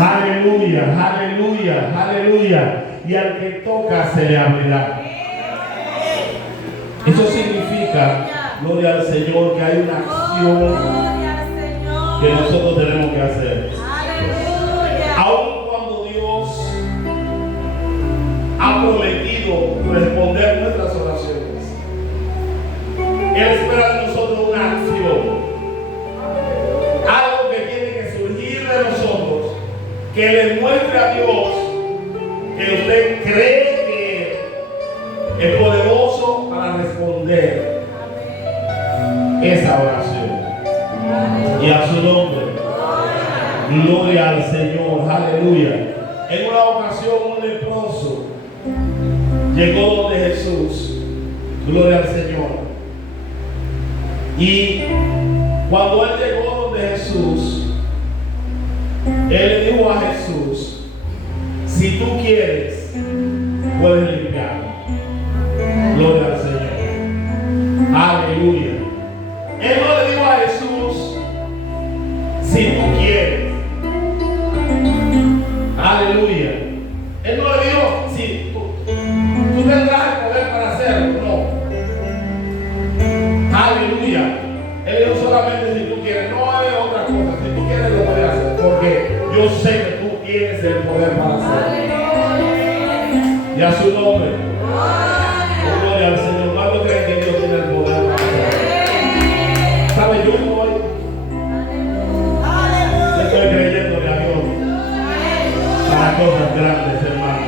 Aleluya, aleluya, aleluya. Y al que toca se le abrirá. Eso significa, gloria al Señor, que hay una acción que nosotros tenemos que hacer. Aun cuando Dios ha prometido responder nuestras oraciones, Él espera de nosotros una acción. Algo que tiene que surgir de nosotros, que le muestre a Dios que usted cree que es poderoso para responder esa oración. Y a su nombre, gloria al Señor, aleluya. En una ocasión un leproso llegó donde Jesús, gloria al Señor. Y cuando él llegó donde Jesús, él le dijo a Jesús: si tú quieres, puedes limpiarlo. Gloria al Señor. Aleluya. Él no le dijo a Jesús: si tú quieres. Aleluya. Él no le dijo: si tú tendrás el poder para hacerlo. No. Aleluya. Él dijo solamente: si tú quieres. No hay otra cosa. Si tú quieres, lo puedes hacer. Porque yo sé que tú tienes el poder para hacerlo. Y a su nombre. Gloria al Señor. ¿Cuánto creen que Dios tiene el poder para hacerlo? ¿Sabe? Yo estoy creyéndole a Dios para cosas grandes, hermano.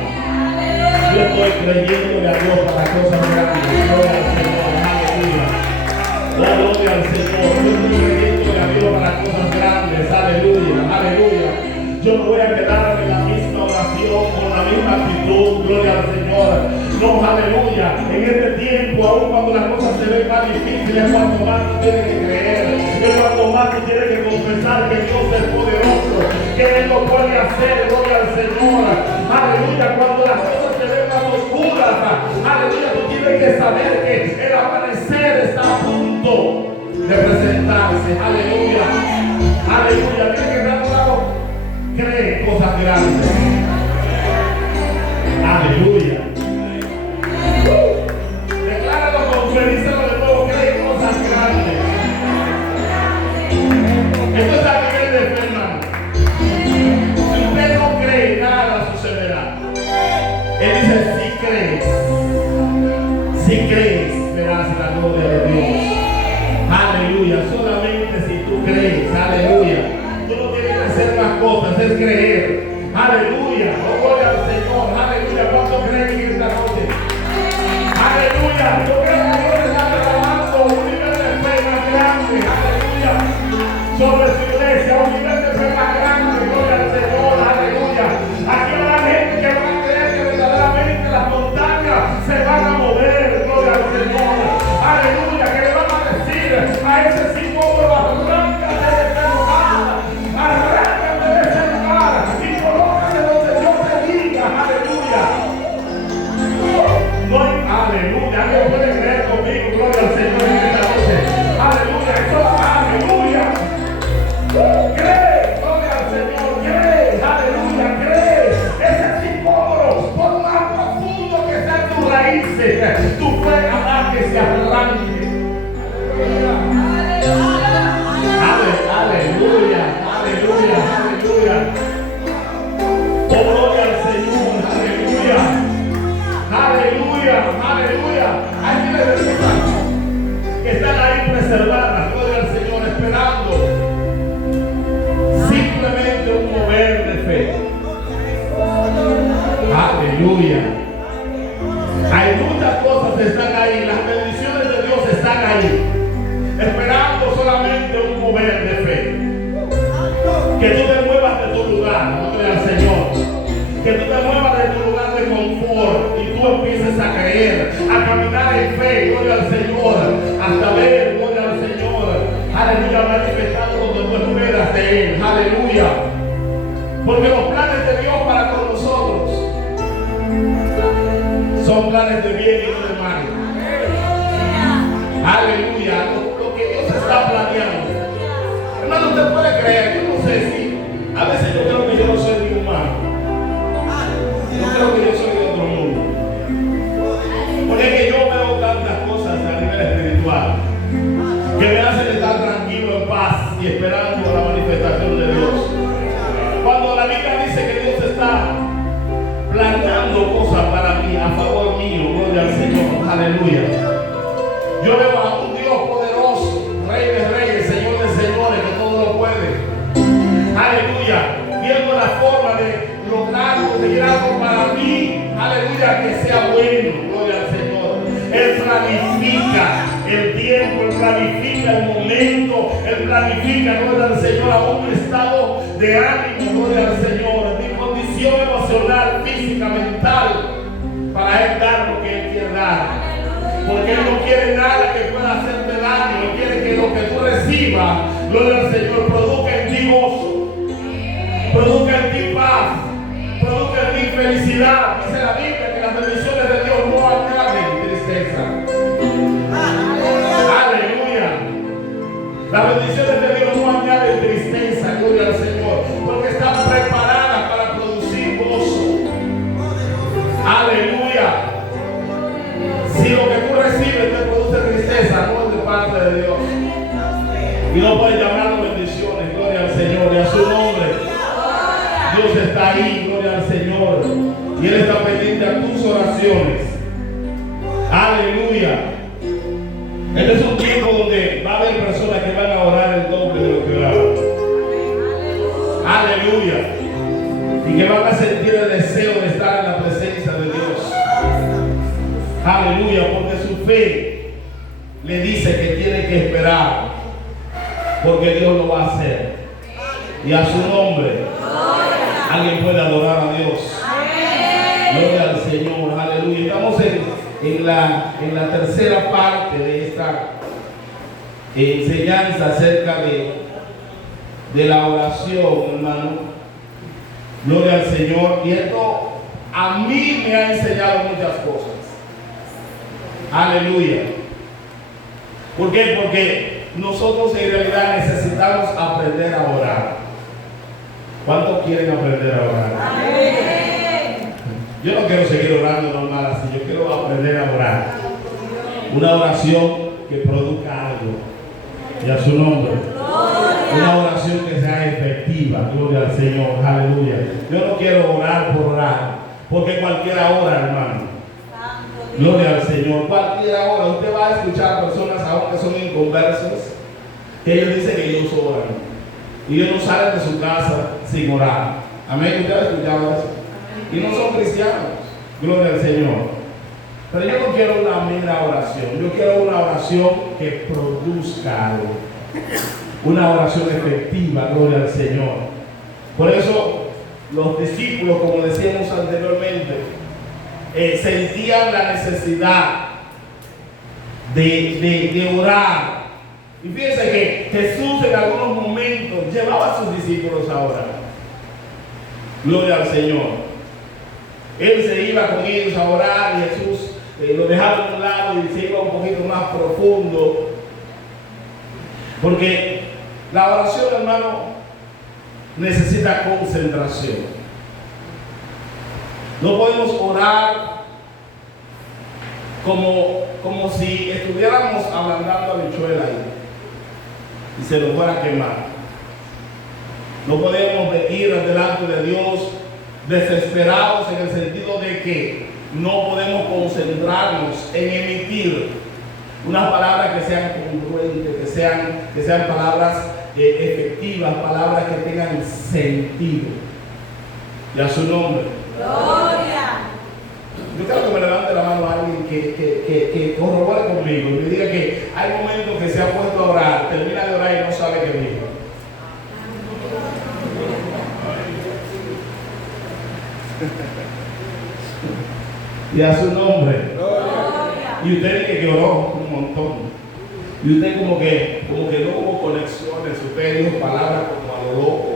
Yo estoy creyéndole a Dios para cosas grandes. Gloria al Señor. Aleluya. Gloria al Señor. Yo estoy creyéndole a Dios para cosas grandes. Aleluya. Aleluya. Yo no voy a quedar en la misma oración con la misma actitud. Gloria al Señor. No, aleluya. En este tiempo, aún cuando las cosas se ven más difíciles, es cuando más tú tienes que creer. Es cuando más tú tienes que confesar que Dios es poderoso, que Él lo puede hacer. Gloria al Señor. Aleluya. Cuando las cosas se ven más oscuras, aleluya, tú tienes que saber que el amanecer está a punto de presentarse. Aleluya. Aleluya. Tiene que estar a tu lado. Cree cosas grandes. Aleluya. Decláralo, conferízalo de nuevo. Cree cosas grandes. Esto es a nivel de fe, hermano. Si usted no cree, nada sucederá. Él dice: si crees, verás la gloria de Dios. Aleluya. Solamente si tú crees. Aleluya. Tú no tienes que hacer más cosas, es creer. Aleluya. Oh, gloria al Señor. Aleluya. ¿Cuánto creen en esta noche? Aleluya. Yo creo que Dios está trabajando un nivel de fe más grande. Aleluya. Sobre su iglesia, un nivel de fe más grande. Gloria al Señor. Aleluya. Aquí va la gente que va a creer que verdaderamente las montañas se van a mover. Gloria al Señor. Aleluya. Que le van a decir a ese sicómoro: arráncate de ese lugar. Arráncate de ese lugar y colócate donde Dios te diga. Aleluya. No hay, aleluya. Alguien puede creer conmigo. Gloria al Señor en esta noche. Aleluya. Eso, aleluya. Cree, gloria al Señor. Cree, aleluya. Cree. Ese sicómoro, por más profundo que sean tus raíces, tu fe hará que se arranque. Aleluya, aleluya, aleluya. Oh, gloria al Señor, aleluya. Aleluya, aleluya. Hay miles de personas que están ahí preservadas, gloria al Señor, esperando simplemente un mover de fe. Aleluya. Hay muchas cosas que están ahí, las bendiciones de Dios están ahí, esperando solamente un mover de fe. Que tú te muevas de tu lugar, gloria al Señor. Que tú te muevas de tu lugar de confort y tú empieces a creer, a caminar en fe, gloria al Señor, hasta ver, gloria al Señor, aleluya, manifestado donde tú esperas de Él. Aleluya. Porque los planes de Dios para con nosotros son planes de bien y no de mal. Aleluya. Lo que Dios está planeando. Hermano, usted puede creer, yo no sé si Yo veo a un Dios poderoso, Rey de reyes, Señor de señores, que todo lo puede. Aleluya. Viendo la forma de lograr conseguir algo para mí. Aleluya, que sea bueno. Gloria al Señor. Él planifica el tiempo, Él planifica el momento, Él planifica, gloria al Señor, a un estado de ánimo, gloria al Señor, mi condición emocional, física, mental, para Él dar lo que Él quiere dar. Porque Él no quiere nada que pueda hacerte daño, Él quiere que lo que tú recibas, gloria al Señor, produzca en ti gozo, produzca en ti paz, produzca en ti felicidad. Dice la Biblia que las bendiciones de Dios no añaden tristeza. Las bendiciones de Dios no añaden tristeza, gloria al Señor, porque están preparadas para producir gozo. Aleluya. Si lo que tú recibes te produce tristeza, no es de parte de Dios. Y no puedes llamarlo bendiciones, gloria al Señor, y a su nombre. Dios está ahí, gloria al Señor, y Él está pendiente a tus oraciones. Aleluya. Este es un tiempo donde va a haber personas que van a orar el doble de lo que oraban. Aleluya. Y que van a sentir el deseo de estar en la presencia de Dios. Aleluya, porque su fe le dice que tiene que esperar, porque Dios lo va a hacer. Y a su nombre, alguien puede adorar a Dios. Gloria al Señor. Aleluya. Estamos en la tercera parte de esta enseñanza acerca de la oración, hermano. Gloria al Señor. Y esto a mí me ha enseñado muchas cosas. Aleluya. ¿Por qué? Porque nosotros en realidad necesitamos aprender a orar. ¿Cuántos quieren aprender a orar? Amén. Yo no quiero seguir orando normal así, yo quiero aprender a orar. Una oración que produzca algo. Y a su nombre. Una oración que sea efectiva. Gloria al Señor. Aleluya. Yo no quiero orar por orar, porque cualquiera ora, hermano. Gloria al Señor. Cualquiera ora. Usted va a escuchar personas aún que son inconversos, que ellos dicen que ellos oran. Y ellos no salen de su casa sin orar. Amén. ¿Usted ha escuchado eso? Y no son cristianos. Gloria al Señor. Pero yo no quiero una mera oración. Yo quiero una oración que produzca algo. Una oración efectiva. Gloria al Señor. Por eso los discípulos, como decíamos anteriormente, sentían la necesidad de orar. Y fíjense que Jesús en algunos momentos llevaba a sus discípulos a orar. Gloria al Señor. Él se iba con ellos a orar y Jesús lo dejaba a un lado y se iba un poquito más profundo. Porque la oración, hermano, necesita concentración. No podemos orar como si estuviéramos ablandando habichuela ahí y se nos fuera a quemar. No podemos ir delante de Dios desesperados en el sentido de que no podemos concentrarnos en emitir unas palabras que sean congruentes, que sean palabras efectivas, palabras que tengan sentido. Y a su nombre. Gloria. Yo quiero que me levante la mano a alguien que corrobore conmigo y me diga que hay momentos que se ha puesto a orar, termina de orar y no sabe qué dijo. Y a su nombre. Gloria. Y usted dice que oró un montón. Y usted como que no hubo conexiones. Usted dijo palabras como a lo loco.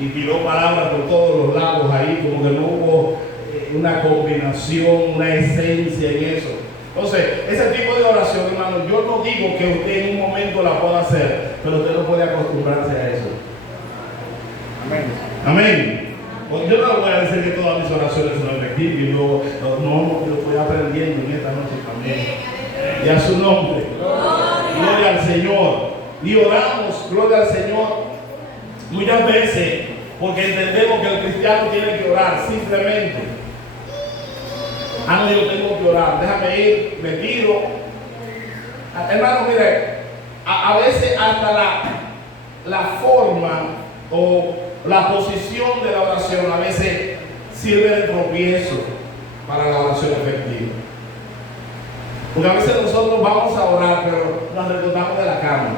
Y tiró palabras por todos los lados ahí, como que no hubo una combinación, una esencia en eso. Entonces, ese tipo de oración, hermano, yo no digo que usted en un momento la pueda hacer, pero usted no puede acostumbrarse a eso. Amén. Amén. Pues yo no voy a decir que todas mis oraciones son efectivas y luego, no, yo estoy aprendiendo en esta noche también. Y a su nombre. Gloria al Señor. Y oramos, gloria al Señor, muchas veces porque entendemos que el cristiano tiene que orar simplemente. No, yo tengo que orar, déjame ir, me tiro Hermano, mire, a veces hasta la forma o la posición de la oración a veces sirve de tropiezo para la oración efectiva. Porque a veces nosotros vamos a orar, pero nos recordamos de la cama.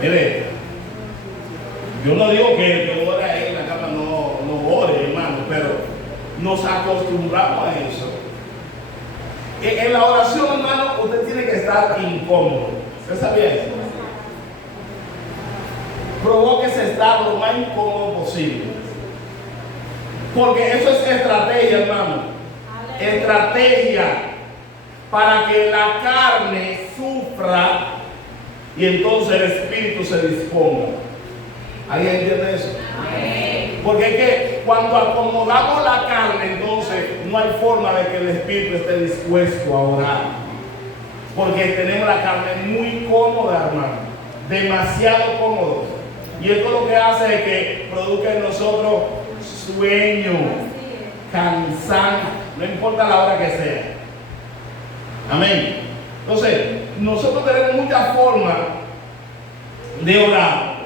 Mire, yo no digo que el que ora ahí en la cama no ore, hermano, pero nos acostumbramos a eso. En la oración, hermano, usted tiene que estar incómodo. ¿Usted sabía eso? Provóquese estar lo más incómodo posible. Porque eso es estrategia, hermano. Estrategia para que la carne sufra y entonces el espíritu se disponga. ¿Alguien entiende eso? Porque es que cuando acomodamos la carne, entonces no hay forma de que el espíritu esté dispuesto a orar. Porque tenemos la carne muy cómoda, hermano. Demasiado cómodo. Y esto lo que hace es que produzca en nosotros sueño, cansancio, no importa la hora que sea. Amén. Entonces, nosotros tenemos muchas formas de orar,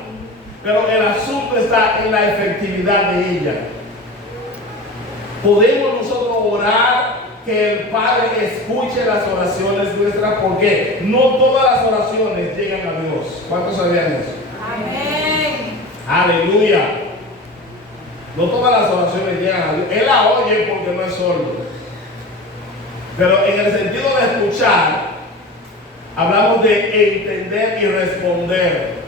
pero el asunto está en la efectividad de ella. Podemos nosotros orar que el Padre escuche las oraciones nuestras, porque no todas las oraciones llegan a Dios. ¿Cuántos sabían eso? Amén. Aleluya. No todas las oraciones llegan a Dios. Él la oye porque no es sordo. Pero en el sentido de escuchar, hablamos de entender y responder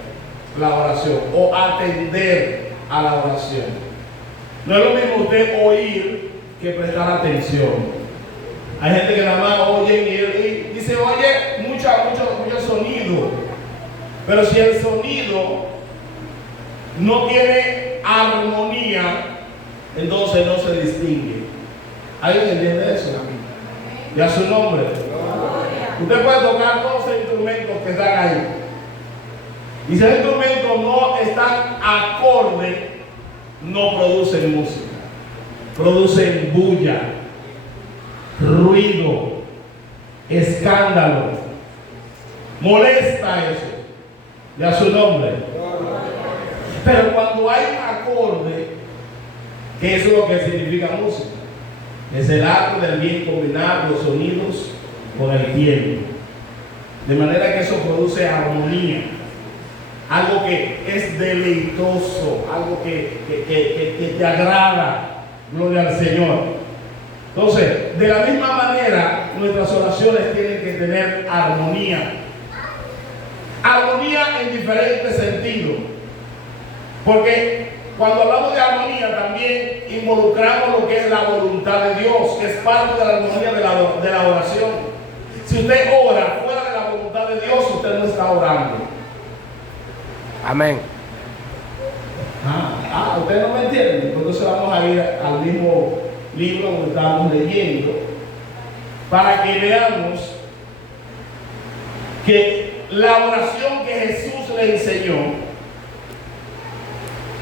la oración o atender a la oración. No es lo mismo usted oír que prestar atención. Hay gente que nada más oye y dice, oye, mucho sonido. Pero si el sonido no tiene armonía, entonces no se distingue. ¿Alguien entiende eso? Y a su nombre. Usted puede tocar todos los instrumentos que están ahí. Y si los instrumentos no están acorde, no producen música. Producen bulla, ruido, escándalo. Molesta eso. Y a su nombre. Pero cuando hay un acorde, que eso es lo que significa música, es el arte del bien combinar los sonidos con el tiempo, de manera que eso produce armonía, algo que es deleitoso, algo que te agrada. Gloria al Señor. Entonces, de la misma manera, nuestras oraciones tienen que tener armonía. Armonía en diferentes sentidos, porque cuando hablamos de armonía también involucramos lo que es la voluntad de Dios, que es parte de la armonía de la oración. Si usted ora fuera de la voluntad de Dios, usted no está orando. Amén. Ustedes no me entienden. Entonces vamos a ir al mismo libro que estamos leyendo para que veamos que la oración que Jesús le enseñó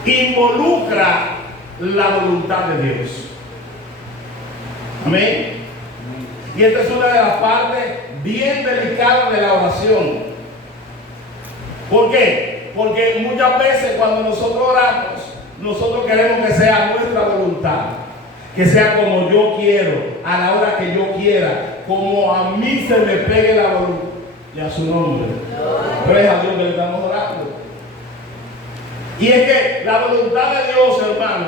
involucra la voluntad de Dios. Amén. Y esta es una de las partes bien delicadas de la oración. ¿Por qué? Porque muchas veces cuando nosotros oramos, nosotros queremos que sea nuestra voluntad, que sea como yo quiero, a la hora que yo quiera, como a mí se me pegue la voluntad. Y a su nombre. Pero es a Dios que le estamos orando. Y es que la voluntad de Dios, hermano,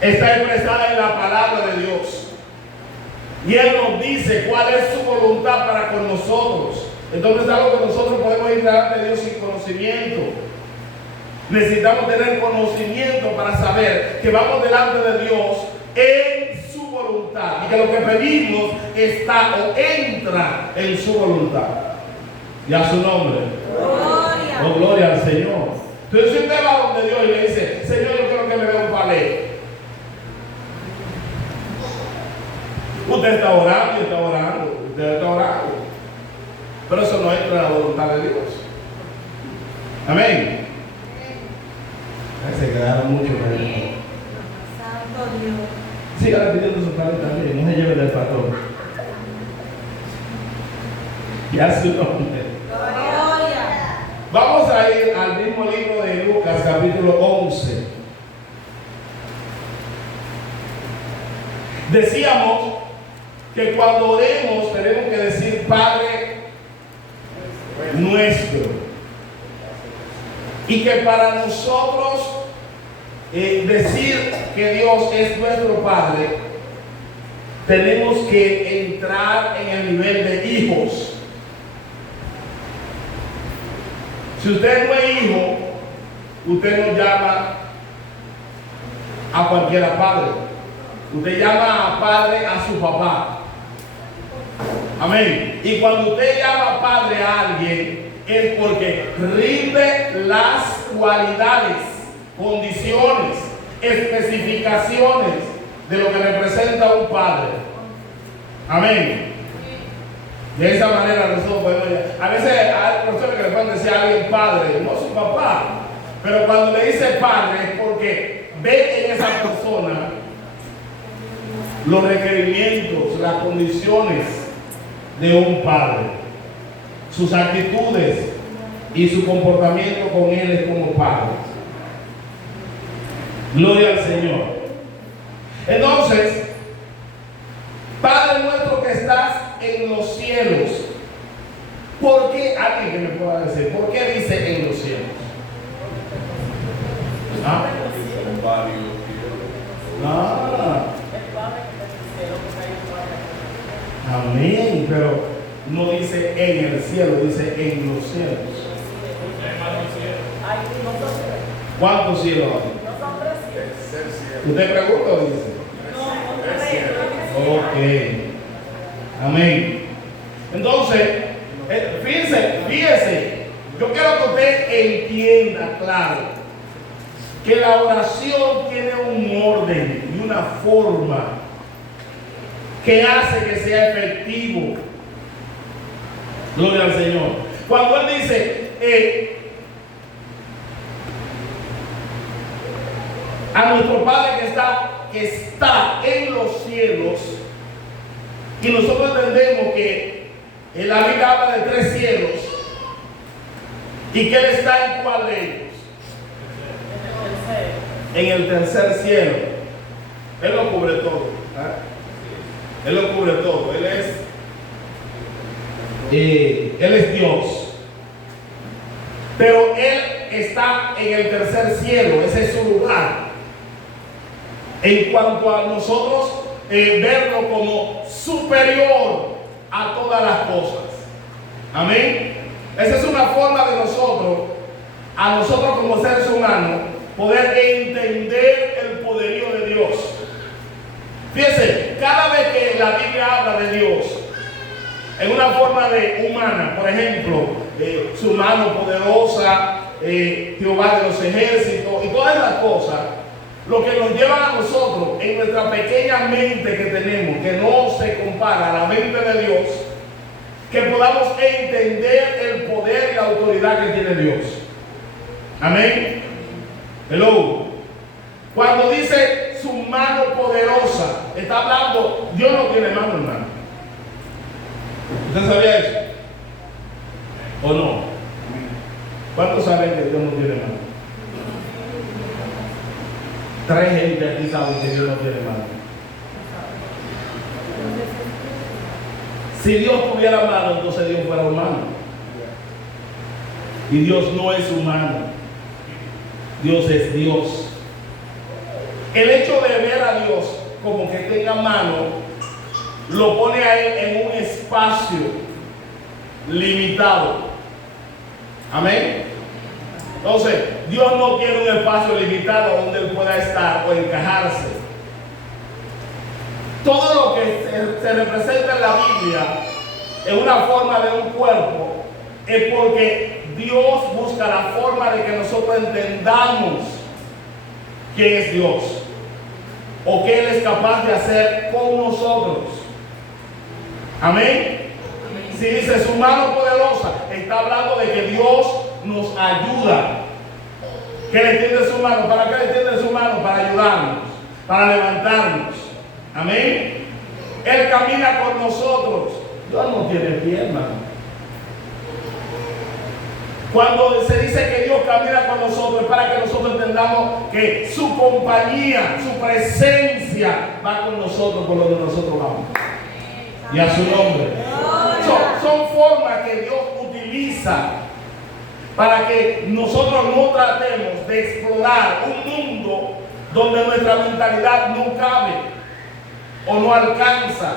está expresada en la palabra de Dios. Y Él nos dice cuál es su voluntad para con nosotros. Entonces es algo que nosotros podemos ir delante de Dios sin conocimiento. Necesitamos tener conocimiento para saber que vamos delante de Dios en su voluntad y que lo que pedimos está o entra en su voluntad. Y a su nombre. Gloria. Oh, gloria al Señor. Entonces si usted va donde Dios y le dice, Señor, yo quiero que me dé un palé. Usted está orando y está orando. Usted está orando. Pero eso no entra en la voluntad de Dios. Amén. Ay, se quedaron muchos. Santo Dios. Sigan pidiendo su padre también, no se lleven del pastor. Ya su nombre. Gloria. Vamos a ir al mismo libro de Lucas, capítulo 11. Decíamos que cuando oremos tenemos que decir Padre nuestro. Y que para nosotros decir que Dios es nuestro Padre, tenemos que entrar en el nivel de hijos. Si usted no es hijo, usted no llama a cualquiera padre. Usted llama a padre a su papá. Amén. Y cuando usted llama padre a alguien, es porque rinde las cualidades, condiciones, especificaciones de lo que representa un padre. Amén. De esa manera nosotros podemos, a veces hay profesores que le pueden decir a alguien padre, no su papá, pero cuando le dice padre es porque ve en esa persona los requerimientos, las condiciones de un padre, sus actitudes y su comportamiento con él es como padre. Gloria al Señor. Entonces, Padre nuestro que estás en los cielos, ¿por qué? Alguien que me pueda decir, ¿por qué dice en los cielos? ¿Ah? Amén, pero no dice en el cielo, dice en los cielos. ¿Cuántos cielos hay? ¿Usted pregunta o dice? Ok. Amén. Entonces, fíjese, yo quiero que usted entienda claro que la oración tiene un orden y una forma que hace que sea efectivo. Gloria al Señor. Cuando Él dice, a nuestro Padre que está en los cielos, y nosotros entendemos que en la Biblia habla de 3 cielos, y que Él está en cuál de ellos. En el tercer cielo. Él lo cubre todo. Él lo cubre todo. Él es Dios. Pero Él está en el tercer cielo. Ese es su lugar. En cuanto a nosotros verlo como superior a todas las cosas. Amén. Esa es una forma de a nosotros como seres humanos, poder entender el poderío de Dios. Fíjense, cada vez que la Biblia habla de Dios en una forma humana, por ejemplo, su mano poderosa, Jehová de los ejércitos y todas esas cosas, lo que nos lleva a nosotros en nuestra pequeña mente que tenemos, que no se compara a la mente de Dios, que podamos entender el poder y la autoridad que tiene Dios. Amén. Hello. Cuando dice su mano poderosa, está hablando, Dios no tiene mano, hermano. ¿Usted sabía eso? ¿O no? ¿Cuántos saben que Dios no tiene mano? 3 gente aquí saben que Dios no tiene mano. Si Dios tuviera mano, entonces Dios fuera humano. Y Dios no es humano. Dios es Dios. El hecho de ver a Dios como que tenga mano, lo pone a Él en un espacio limitado. Amén. Entonces, Dios no tiene un espacio limitado donde Él pueda estar o encajarse. Todo lo que se representa en la Biblia en una forma de un cuerpo es porque Dios busca la forma de que nosotros entendamos quién es Dios o qué Él es capaz de hacer con nosotros. Amén. Si dice su mano poderosa, está hablando de que Dios nos ayuda. Que le tiende su mano. ¿Para qué le tiende su mano? Para ayudarnos, para levantarnos. Amén. Él camina con nosotros. Dios no tiene piernas. Cuando se dice que Dios camina con nosotros, es para que nosotros entendamos que su compañía, su presencia va con nosotros por donde nosotros vamos. Y a su nombre. Son formas que Dios utiliza para que nosotros no tratemos de explorar un mundo donde nuestra mentalidad no cabe o no alcanza.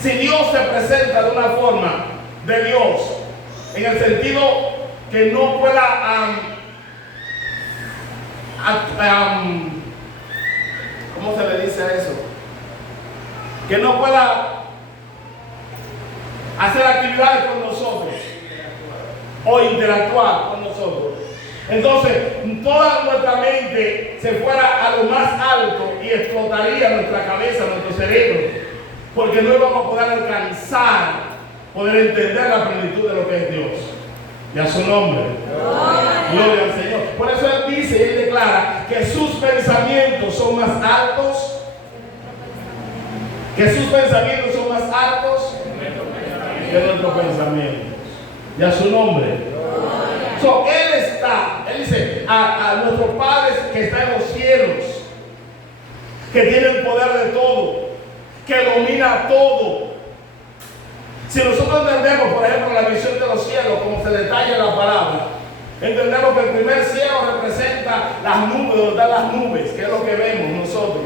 Si Dios se presenta de una forma de Dios, en el sentido que no pueda ¿cómo se le dice eso? Que no pueda hacer actividades con nosotros o interactuar con nosotros. Entonces, toda nuestra mente se fuera a lo más alto y explotaría nuestra cabeza, nuestro cerebro, porque no íbamos a poder alcanzar, poder entender la plenitud de lo que es Dios. Y a su nombre. Gloria al Señor. Por eso Él dice y Él declara que sus pensamientos son más altos, que sus pensamientos son más altos que nuestros pensamientos. Y a su nombre. Él dice a nuestros padres que están en los cielos, que tienen poder de todo, que domina todo. Si nosotros entendemos, por ejemplo, la visión de los cielos, como se detalla en la palabra, entendemos que el primer cielo representa las nubes, donde están las nubes, que es lo que vemos nosotros.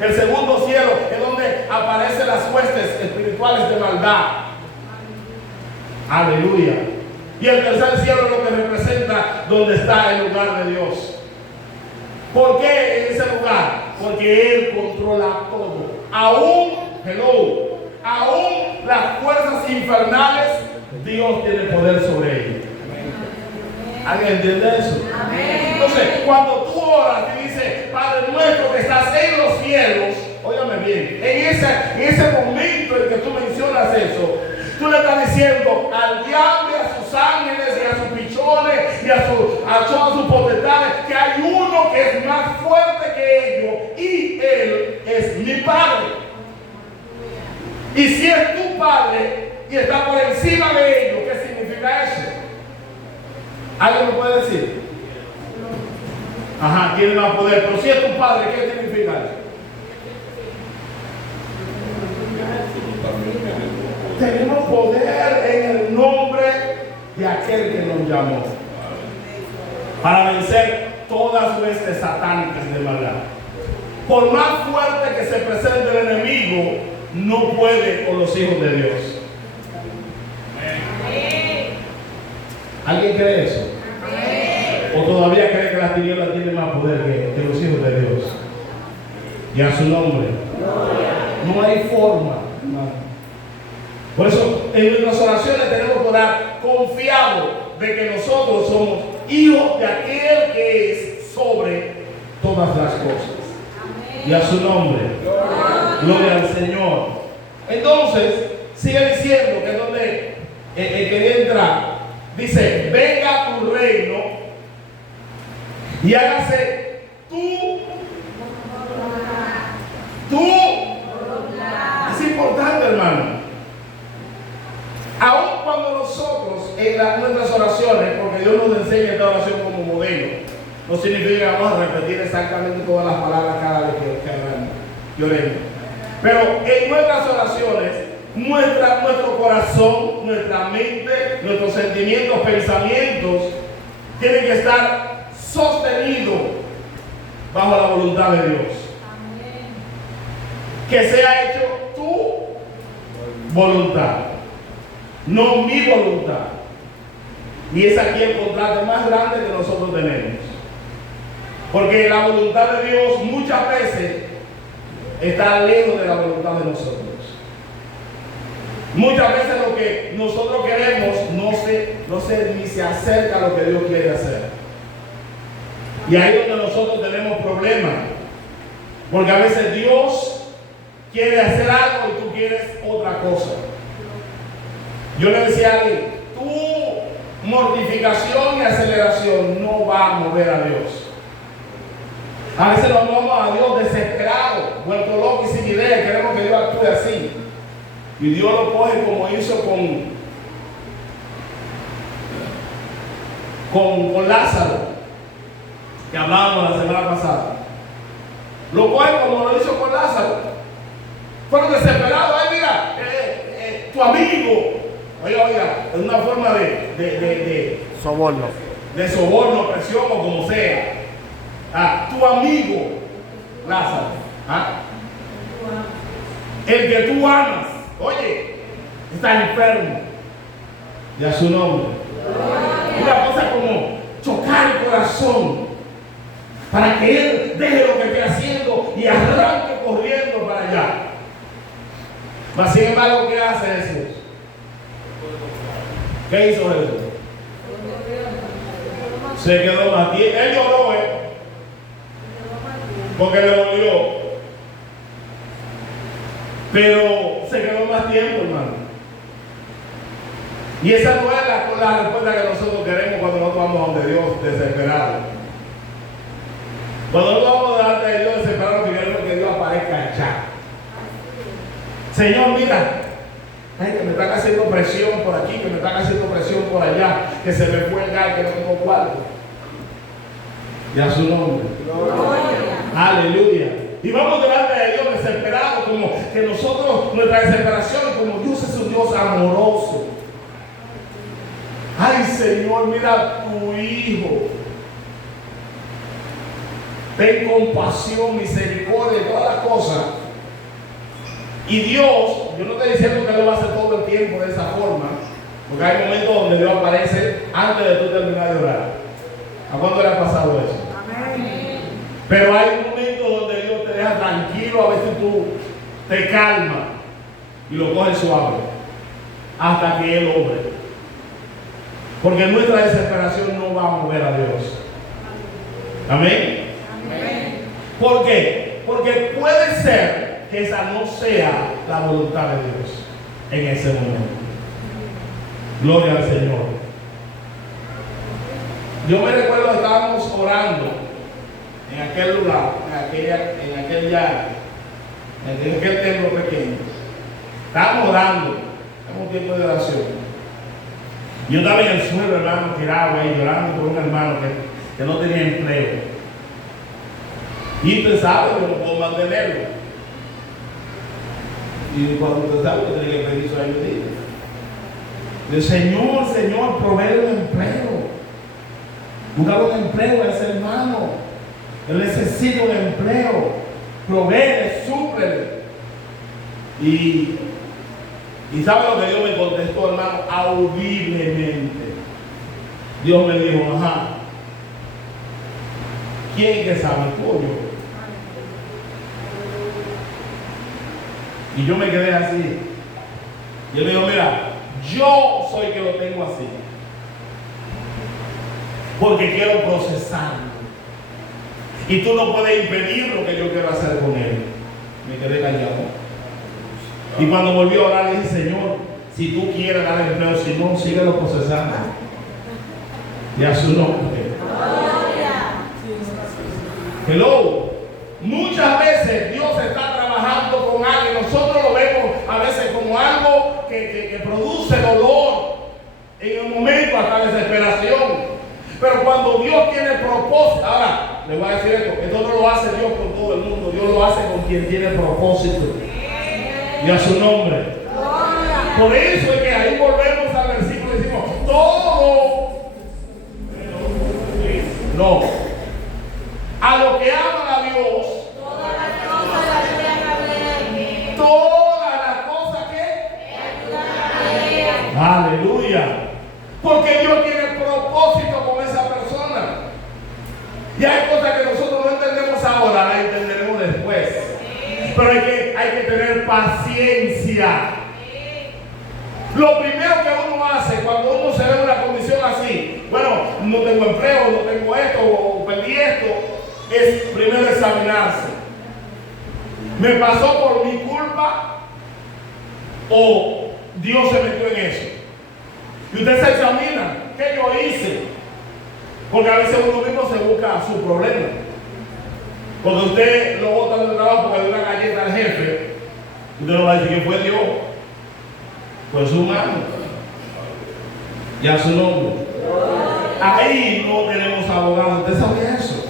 El segundo cielo es donde aparecen las huestes espirituales de maldad. Aleluya. Y el tercer cielo es lo que representa donde está el lugar de Dios. ¿Por qué en ese lugar? Porque Él controla todo. Aún las fuerzas infernales, Dios tiene poder sobre ellas. ¿Alguien entiende eso? Entonces, cuando tú oras y dices, Padre nuestro que estás en los cielos, óigame bien, en ese momento en que tú mencionas eso, tú le estás diciendo al diablo y a sus ángeles y a sus pichones y a todas sus potestades que hay uno que es más fuerte que ellos y Él es mi Padre. Y si es tu Padre y está por encima de ellos, ¿qué significa eso? ¿Alguien me puede decir? Ajá, tiene más poder. Pero si es tu Padre, ¿qué significa eso? Tenemos poder en el nombre de aquel que nos llamó para vencer todas huestes satánicas de maldad. Por más fuerte que se presente el enemigo, no puede con los hijos de Dios. ¿Alguien cree eso? ¿O todavía cree que las tinieblas tienen más poder que los hijos de Dios? Y a su nombre. No hay forma, hermano. Por eso en nuestras oraciones tenemos que orar confiados de que nosotros somos hijos de aquel que es sobre todas las cosas. Y a su nombre. Gloria al Señor. Entonces, sigue diciendo que es donde quería entrar. Dice, venga tu reino y hágase tu. Es importante, hermano. Aún cuando nosotros en nuestras oraciones, porque Dios nos enseña esta oración como modelo, no significa que vamos a repetir exactamente todas las palabras cada vez que oremos. Pero en nuestras oraciones, nuestro corazón, nuestra mente, nuestros sentimientos, pensamientos, tienen que estar sostenidos bajo la voluntad de Dios. Que sea hecho tu voluntad, no mi voluntad. Y es aquí el contraste más grande que nosotros tenemos. Porque la voluntad de Dios muchas veces está lejos de la voluntad de nosotros. Muchas veces lo que nosotros queremos ni se acerca a lo que Dios quiere hacer. Y ahí es donde nosotros tenemos problemas. Porque a veces Dios quiere hacer algo y tú quieres otra cosa. Yo le decía a alguien, tú mortificación y aceleración no va a mover a Dios. A veces nos vamos a Dios desesperado, vuelto loco y sin idea, queremos que Dios actúe así. Y Dios lo coge como hizo con Lázaro, que hablábamos la semana pasada. Lo coge como lo hizo con Lázaro. Fueron desesperados. Ay, mira, tu amigo. Oiga, es una forma de Soborno. de soborno, presión o como sea. Tu amigo Lázaro, el que tú amas, oye, está enfermo. Y a su nombre. Una cosa como chocar el corazón para que él deje lo que esté haciendo y arranque corriendo para allá. Mas sin embargo, ¿qué hace Jesús? ¿Qué hizo Jesús? Se quedó más tiempo. Él lloró, porque le dolió. Pero se quedó más tiempo, hermano. Y esa no es la respuesta que nosotros queremos cuando nosotros vamos a donde Dios desesperado. Cuando nosotros vamos delante de Dios desesperado, queremos que Dios aparezca ya. Señor, mira, que me están haciendo presión por aquí, que me están haciendo presión por allá, que se me fue el gas, que no tengo cuarto. Y a su nombre. Aleluya. Y vamos delante de Dios desesperados, como que nosotros, nuestra desesperación, como Dios es un Dios amoroso. Ay, Señor, mira tu hijo. Ten compasión, misericordia y todas las cosas. Y Dios, yo no estoy diciendo que Él lo va a hacer todo el tiempo de esa forma, porque hay momentos donde Dios aparece antes de tú terminar de orar. ¿A cuándo le ha pasado eso? Amén. Pero hay momentos donde Dios te deja tranquilo, a veces tú te calmas y lo coges suave hasta que Él obre. Porque nuestra desesperación no va a mover a Dios. Amén. Amén. ¿Por qué? Porque puede ser que esa no sea la voluntad de Dios en ese momento. Gloria al Señor. Yo me recuerdo que estábamos orando en aquel lugar, en aquel templo pequeño. Estábamos orando, en un tiempo de oración. Yo estaba en el suelo, hermano, tirado ahí, llorando por un hermano que no tenía empleo. Y usted sabe que no puedo mantenerlo. Y cuando usted sabe que tiene que pedir su ayudita. Dice, Señor, provee un empleo. Buscar un empleo a ese hermano. Él necesita un empleo. Provee, súplele. Y ¿sabe lo que Dios me contestó, hermano? Audiblemente. Dios me dijo, ¿quién que sabe? Tú o yo. Y yo me quedé así. Y él me dijo, mira, yo soy el que lo tengo así. Porque quiero procesarlo. Y tú no puedes impedir lo que yo quiero hacer con él. Me quedé callado. Y cuando volví a orar, le dije, Señor, si tú quieres dar empleo, si no, síguelo procesando. Y a su nombre. Hello. Muchas veces Dios está trabajando con alguien. Nosotros lo vemos a veces como algo que produce dolor en el momento, hasta desesperación. Pero cuando Dios tiene propósito, ahora le voy a decir esto no lo hace Dios con todo el mundo, Dios lo hace con quien tiene propósito. Y a su nombre. Por eso es que ahí volvemos al versículo y decimos, todo. No. A lo que aman a Dios, Todas las cosas ayudan a bien. todas las cosas que Ayudan a bien. aleluya. Porque Dios tiene propósito con esa persona. Y hay cosas que nosotros no entendemos ahora, las entenderemos después. Pero hay que tener paciencia. Lo primero que uno hace cuando uno se ve en una condición así, bueno, no tengo empleo, no tengo esto, o perdí esto, es primero examinarse. ¿Me pasó por mi culpa o Dios se metió en eso? Y usted se examina. ¿qué yo hice? Porque a veces uno mismo se busca su problema. Porque usted lo bota del trabajo porque le dio una galleta al jefe, usted no va a decir que fue Dios, fue su mano y a su nombre. Ahí no tenemos abogado. ¿Usted sabía eso?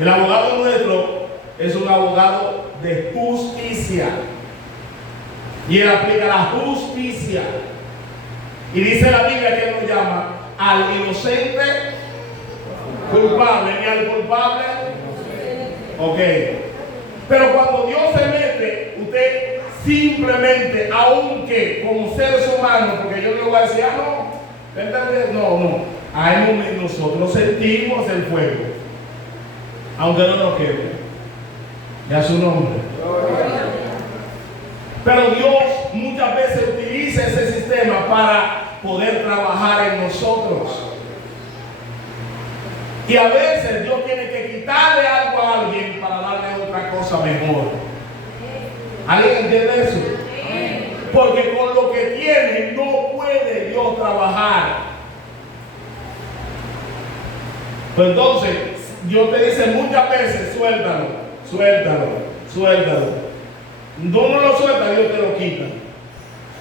El abogado nuestro es un abogado de justicia. Y él aplica la justicia. Y dice la Biblia que él nos llama al inocente culpable, ni al culpable. Ok. Pero cuando Dios se mete, usted simplemente, aunque como seres humanos, porque yo no le voy a decir, no. Hay momentos nosotros sentimos el fuego, aunque no nos quede. Ya su nombre. Pero Dios muchas veces utiliza ese sistema para poder trabajar en nosotros. Y a veces Dios tiene que quitarle algo a alguien para darle otra cosa mejor. ¿Alguien entiende eso? Porque con lo que tiene no puede Dios trabajar. Pues entonces Dios te dice muchas veces, suéltalo. No lo suelta, Dios te lo quita.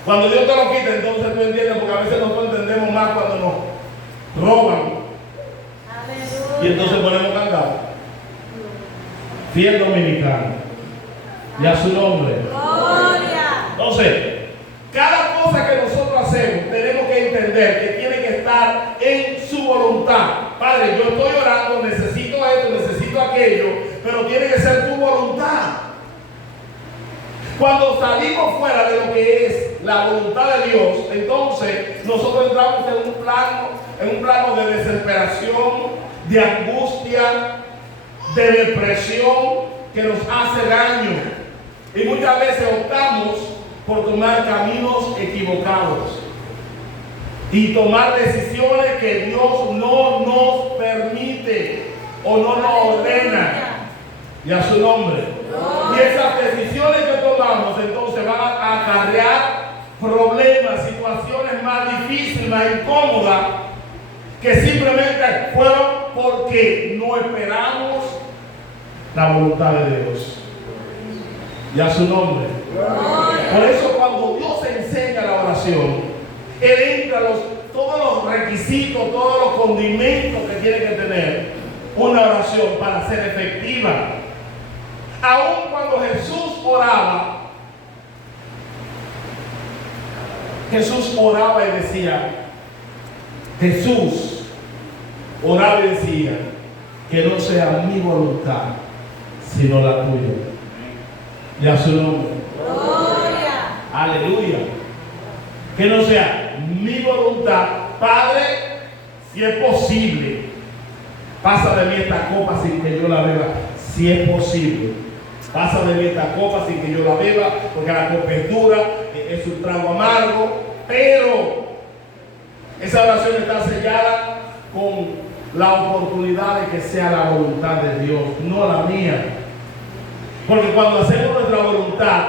Cuando Dios te lo quita, entonces tú entiendes, porque a veces nosotros entendemos más cuando nos roban. Y entonces ponemos candado. Fiel dominicano. Y a su nombre. Entonces, cada cosa que nosotros hacemos, tenemos que entender que tiene que estar en su voluntad. Padre, yo estoy orando, necesito esto, necesito aquello, pero tiene que ser tu voluntad. Cuando salimos fuera de lo que es la voluntad de Dios, entonces nosotros entramos en un plano de desesperación, de angustia, de depresión que nos hace daño. Y muchas veces optamos por tomar caminos equivocados y tomar decisiones que Dios no nos permite o no nos ordena. Y a su nombre. Y esas decisiones que tomamos entonces van a acarrear problemas, situaciones más difíciles, más incómodas, que simplemente fueron porque no esperamos la voluntad de Dios. Y a su nombre. Por eso cuando Dios enseña la oración, Él entra todos los requisitos, todos los condimentos que tiene que tener una oración para ser efectiva. Aún cuando Jesús oraba y decía, que no sea mi voluntad, sino la tuya. Y a su nombre. Aleluya. Que no sea mi voluntad. Padre, si es posible, pasa de mí esta copa sin que yo la beba. Si es posible, pasa de mí esta copa sin que yo la beba, porque la copa es dura, es un trago amargo, pero esa oración está sellada con la oportunidad de que sea la voluntad de Dios, no la mía. Porque cuando hacemos nuestra voluntad,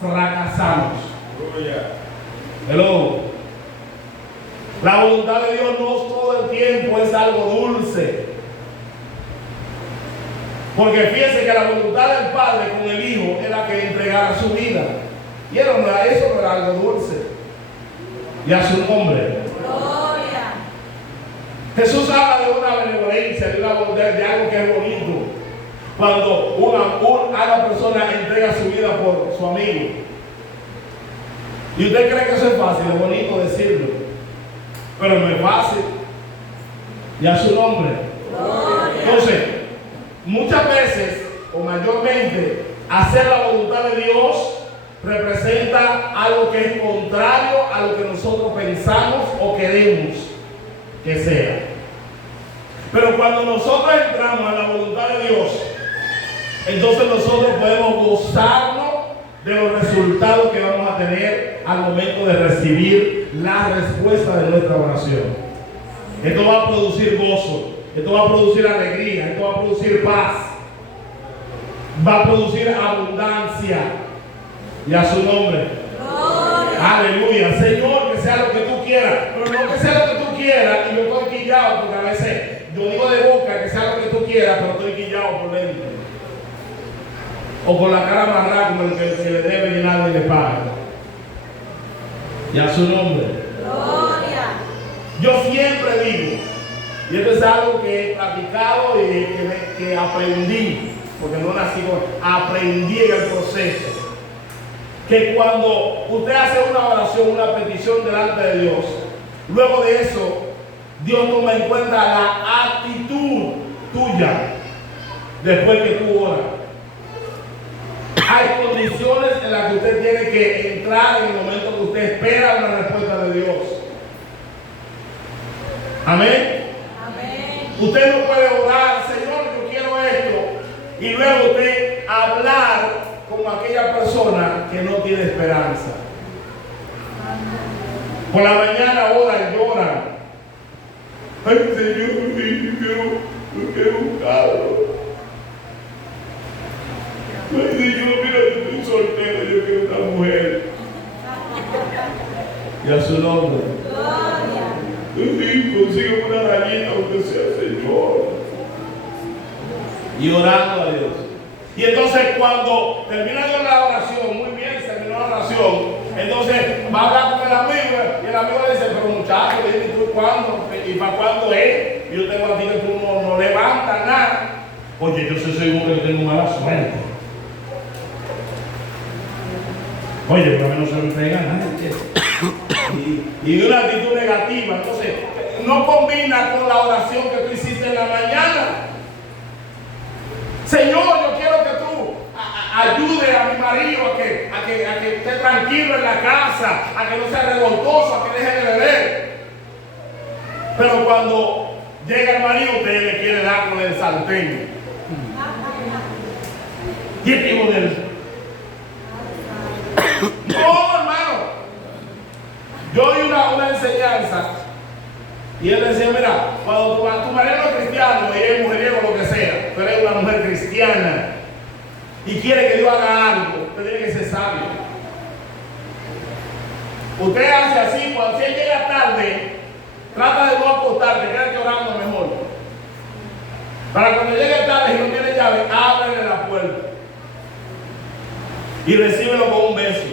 fracasamos. Hello. La voluntad de Dios no todo el tiempo es algo dulce. Porque fíjense que la voluntad del Padre con el Hijo era que entregara su vida. Y eso no era algo dulce. Y a su nombre. Gloria. Jesús habla de una benevolencia, de algo que es bonito. Cuando una persona entrega su vida por su amigo. Y usted cree que eso es fácil, es bonito decirlo. Pero no es fácil. Y a su nombre. Gloria. Entonces, muchas veces, o mayormente, hacer la voluntad de Dios representa algo que es contrario a lo que nosotros pensamos o queremos que sea. Pero cuando nosotros entramos en la voluntad de Dios, entonces nosotros podemos gozarnos de los resultados que vamos a tener al momento de recibir la respuesta de nuestra oración. Esto va a producir gozo, esto va a producir alegría, esto va a producir paz, va a producir abundancia. Y a su nombre. Gloria. Aleluya. Señor, que sea lo que tú quieras, pero no que sea lo que tú quieras. quieras y yo estoy quillado, porque a veces yo digo de boca que sea lo que tú quieras, pero estoy quillado por dentro. O con la cara amarrada como el que le debe llenar y le paga. Y a su nombre. Gloria. Yo siempre digo, y esto es algo que he practicado y que aprendí, porque no nací con, aprendí en el proceso, que cuando usted hace una oración, una petición delante de Dios, luego de eso, Dios toma en cuenta la actitud tuya después que tú oras. Hay condiciones en las que usted tiene que entrar en el momento que usted espera una respuesta de Dios. Amén. Amén. Usted no puede orar, Señor, yo quiero esto, y luego usted hablar como aquella persona que no tiene esperanza. Por la mañana oran, lloran. Ay, Señor, yo quiero un carro. Ay, Señor, mira, yo estoy soltero, yo quiero una mujer. Y a su nombre. Gloria. Consigue una gallina, aunque sea, Señor. Y orando a Dios. Y entonces cuando termina la oración, muy bien, terminó la oración, entonces va a hablar con el amigo y el amigo le dice, pero muchacho, dime tú cuándo, y para cuándo es. Y yo tengo a ti que tú no levantas nada. Oye, yo soy seguro que tengo mala suerte. Oye, pero a mí no se me pega nada. Y una actitud negativa. Entonces, no combina con la oración que tú hiciste en la mañana. Señor, yo quiero que tú ayude a mi marido a que esté tranquilo en la casa, a que no sea revoltoso, a que deje de beber. Pero cuando llega el marido, usted le quiere dar con el sartén. ¿Y el tipo de él? No, hermano. Yo oí una enseñanza y él decía, mira, cuando tu marido es cristiano y es mujeriego o lo que sea, tú eres una mujer cristiana y quiere que Dios haga algo, usted tiene que ser sabio. Usted hace así, cuando si él llega tarde, trata de no acostarte, quédate orando mejor. Para cuando llegue tarde y no tiene llave, ábrele la puerta y recíbelo con un beso.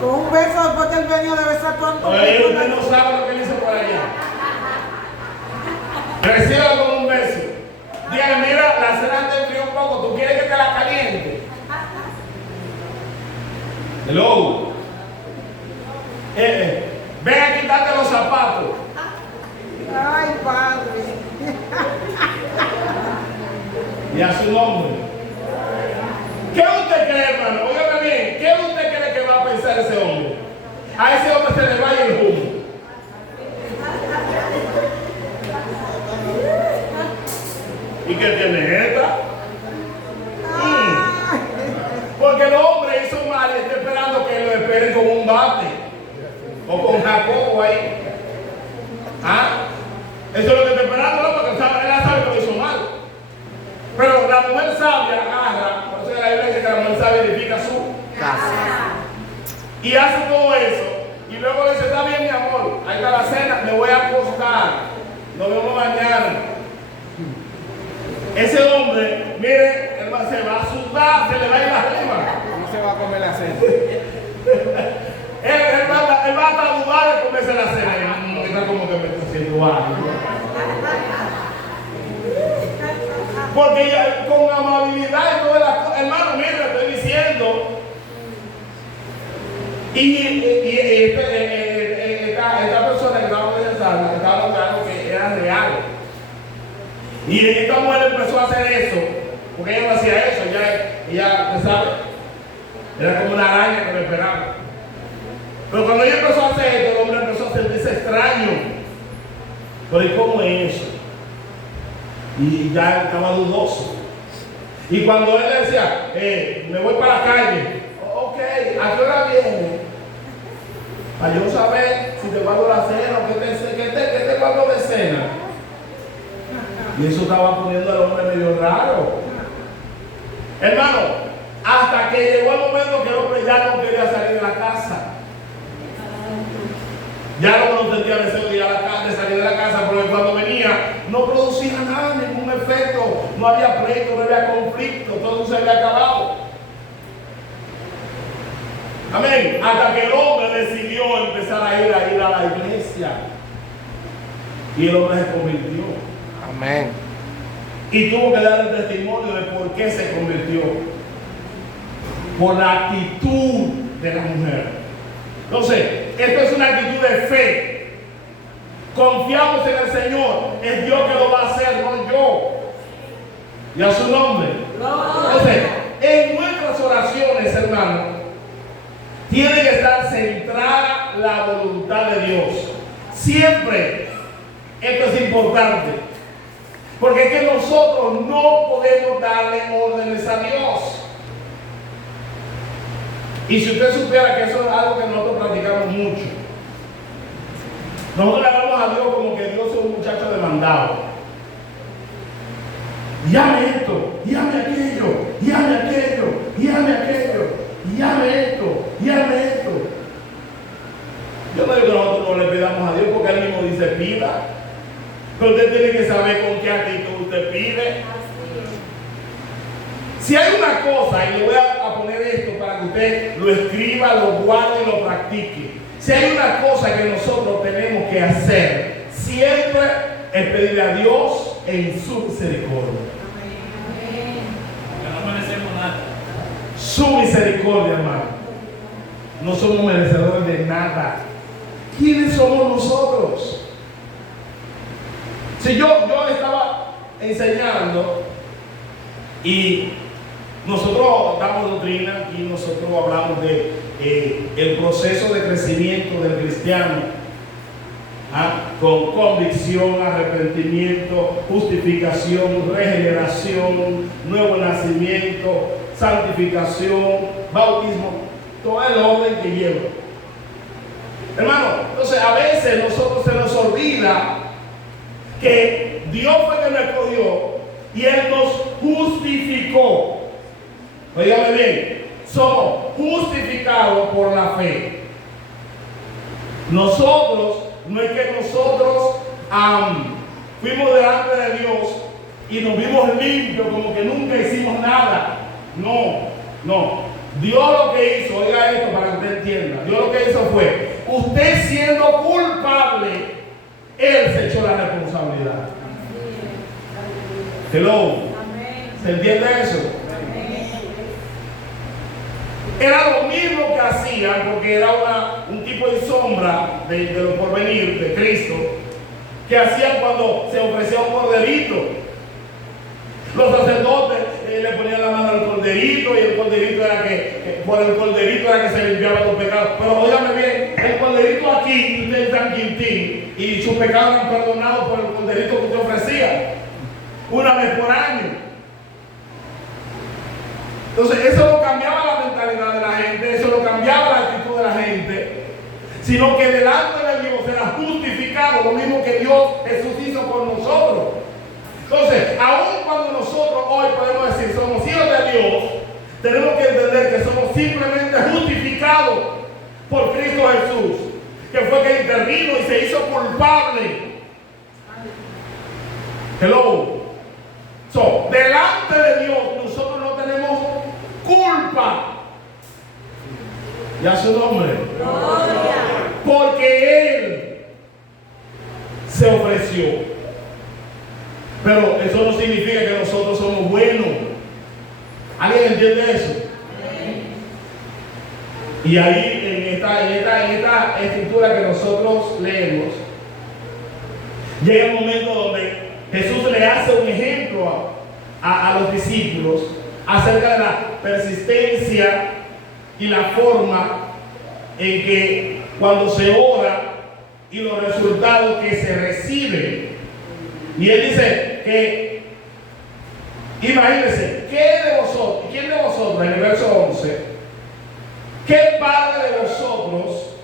Con un beso después que él venía de besar cuánto. Oye, usted no sabe lo que él hizo por allá. Recíbelo con un beso. Dígale, mira, la cena te enfrió un poco, ¿tú quieres que te la caliente? Hello. Ven a quitarte los zapatos. Ay, padre. Y a su nombre. ¿Qué usted cree, hermano? Óigame bien, ¿qué usted cree que va a pensar ese hombre? A ese hombre se le va el humo. ¿Y qué tiene esta? Porque el hombre hizo mal y está esperando que lo esperen con un bate o con Jacobo ahí. ¿Ah? Eso es lo que está esperando, ¿no? Porque él sabe que lo hizo mal. Pero la mujer sabia agarra, por eso la Biblia dice que la mujer sabia edifica su casa. Y hace todo eso. Y luego le dice, está bien mi amor, ahí está la cena, me voy a acostar. Nos vemos mañana. Ese hombre, mire, hermano, se va a asustar, se le va a ir la rima. No se va a comer la cena. Él va a dudar de comerse la cena. Está como que me está haciendo algo. Porque ella, con amabilidad y todas las cosas, hermano, mira, le estoy diciendo. Esta persona que estaba pensando, estaba hablando que era real. Y esta mujer empezó a hacer eso, porque ella no hacía eso, ella ¿sabe? Era como una araña que me esperaba. Pero cuando ella empezó a hacer esto, el hombre empezó a sentirse extraño. Pero ¿y cómo es eso? Y ya estaba dudoso. Y cuando él le decía, me voy para la calle, ok, ¿a qué hora viene? Para yo saber si te guardo la cena o qué te guardo de cena. Y eso estaba poniendo al hombre medio raro. Hermano, hasta que llegó el momento que el hombre ya no quería salir de la casa. Ya no sentía deseo de ir a la casa, de salir de la casa, porque cuando venía no producía nada, ningún efecto, no había pleito, no había conflicto, todo se había acabado. Amén. Hasta que el hombre decidió empezar a ir a la iglesia. Y el hombre se convirtió. Amén. Y tuvo que dar el testimonio de por qué se convirtió. Por la actitud de la mujer. Entonces, esto es una actitud de fe. Confiamos en el Señor. Es Dios que lo va a hacer, no yo. Y a su nombre. Entonces, en nuestras oraciones, hermanos, tiene que estar centrada la voluntad de Dios. Siempre. Esto es importante. Porque es que nosotros no podemos darle órdenes a Dios. Y si usted supiera que eso es algo que nosotros practicamos mucho. Nosotros le hablamos a Dios como que Dios es un muchacho demandado. Llame esto, llame aquello, llame aquello, llame aquello, llame esto, llame esto. Yo no digo que nosotros no le pidamos a Dios porque Él mismo dice pida. Pero usted tiene que saber con qué actitud usted pide. Si hay una cosa, y le voy a poner esto para que usted lo escriba, lo guarde y lo practique. Si hay una cosa que nosotros tenemos que hacer, siempre es pedirle a Dios en su misericordia. Porque no merecemos nada. Su misericordia, hermano. No somos merecedores de nada. ¿Quiénes somos nosotros? Si yo estaba enseñando y nosotros damos doctrina y nosotros hablamos de el proceso de crecimiento del cristiano, con convicción, arrepentimiento, justificación, regeneración, nuevo nacimiento, santificación, bautismo, todo el orden que lleva. Hermano, entonces a veces nosotros se nos olvida que Dios fue quien nos escogió y Él nos justificó. Oígame bien, somos justificados por la fe. Nosotros, no es que nosotros fuimos delante de Dios y nos vimos limpios como que nunca hicimos nada. No. Dios lo que hizo, oiga esto para que usted entienda, Dios lo que hizo fue, usted siendo culpable, Él se echó la responsabilidad. Hello. ¿Se entiende eso? Era lo mismo que hacían, porque era un tipo de sombra de lo porvenir de Cristo, que hacían cuando se ofrecía un corderito. Los sacerdotes le ponían la mano al corderito y el corderito era que por el corderito era que se limpiaban los pecados. Pero óigame bien, el corderito aquí, usted está en Quintín y sus pecados eran perdonados por el corderito que usted ofrecía una vez por año. Entonces eso no cambiaba la mentalidad de la gente, eso no cambiaba la actitud de la gente, sino que delante de Dios era justificado, lo mismo que Dios Jesús hizo por nosotros. Entonces, aun cuando nosotros hoy podemos decir somos hijos de Dios, tenemos que entender que somos simplemente justificados por Cristo Jesús, que fue que intervino y se hizo culpable. Hello. So, delante de Dios nosotros no tenemos culpa. Y a su nombre. Porque Él se ofreció. Pero eso no significa que nosotros somos buenos. ¿Alguien entiende eso? Y ahí en esta escritura que nosotros leemos, llega un momento donde Jesús le hace un ejemplo a los discípulos acerca de la persistencia y la forma en que cuando se ora y los resultados que se reciben. Y él dice que, imagínense, ¿quién de vosotros, en el verso 11, qué padre de vosotros,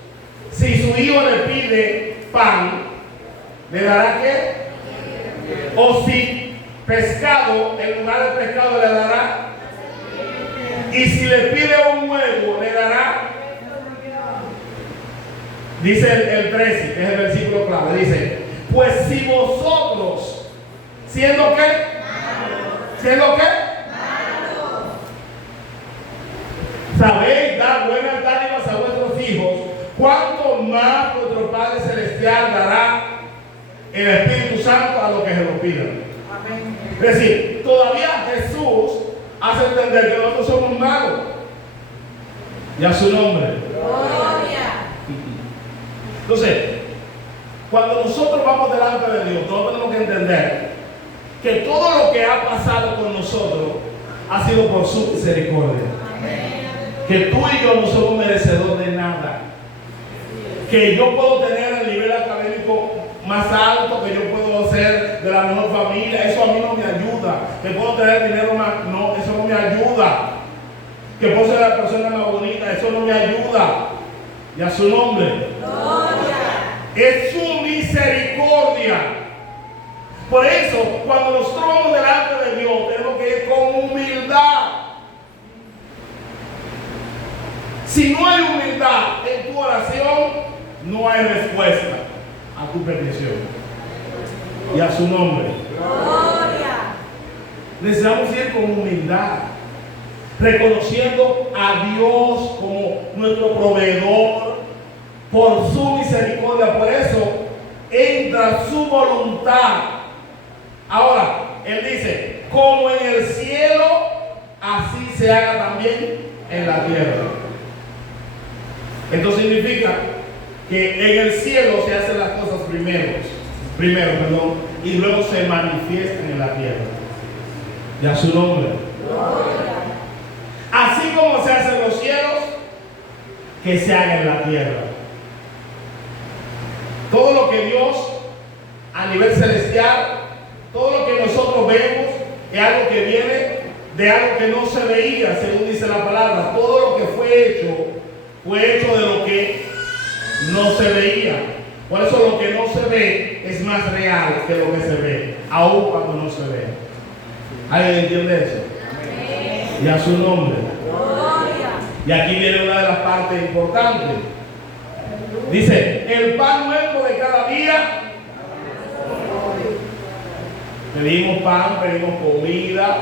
si su hijo le pide pan, le dará qué? O si pescado, en lugar de pescado le dará. Y si le pide un huevo, le dará. Dice el 13, que es el versículo clave, dice, pues si vosotros, ¿siendo qué? ¿Siendo qué? Sabéis dar buenas dádivas a vuestros hijos, ¿cuánto más vuestro Padre Celestial dará el Espíritu Santo a los que se lo pidan? Es decir, todavía Jesús hace entender que nosotros somos malos. Y a su nombre. Entonces, cuando nosotros vamos delante de Dios, nosotros tenemos que entender que todo lo que ha pasado con nosotros ha sido por su misericordia. Que tú y yo no somos merecedores de nada. Que yo puedo tener el nivel académico más alto, que yo puedo ser de la mejor familia, eso a mí no me ayuda. Que puedo tener dinero más, no, eso no me ayuda. Que puedo ser la persona más bonita, eso no me ayuda. Y a su nombre. Es su misericordia. Por eso, cuando nosotros vamos delante de Dios, tenemos que ir con humildad. Si no hay humildad en tu oración, no hay respuesta a tu petición. Y a su nombre. Necesitamos ir con humildad, reconociendo a Dios como nuestro proveedor por su misericordia. Por eso entra su voluntad. Ahora, Él dice, como en el cielo, así se haga también en la tierra. Esto significa que en el cielo se hacen las cosas primero, y luego se manifiestan en la tierra. Y a su nombre. Así como se hacen los cielos, que se haga en la tierra. Todo lo que Dios a nivel celestial, todo lo que nosotros vemos es algo que viene de algo que no se veía, según dice la palabra. Todo lo que fue hecho de lo que no se veía. Por eso lo que no se ve es más real que lo que se ve, aun cuando no se ve. ¿Alguien entiende eso? Y a su nombre. Y aquí viene una de las partes importantes. Dice, el pan nuestro de cada día. Pedimos pan, pedimos comida.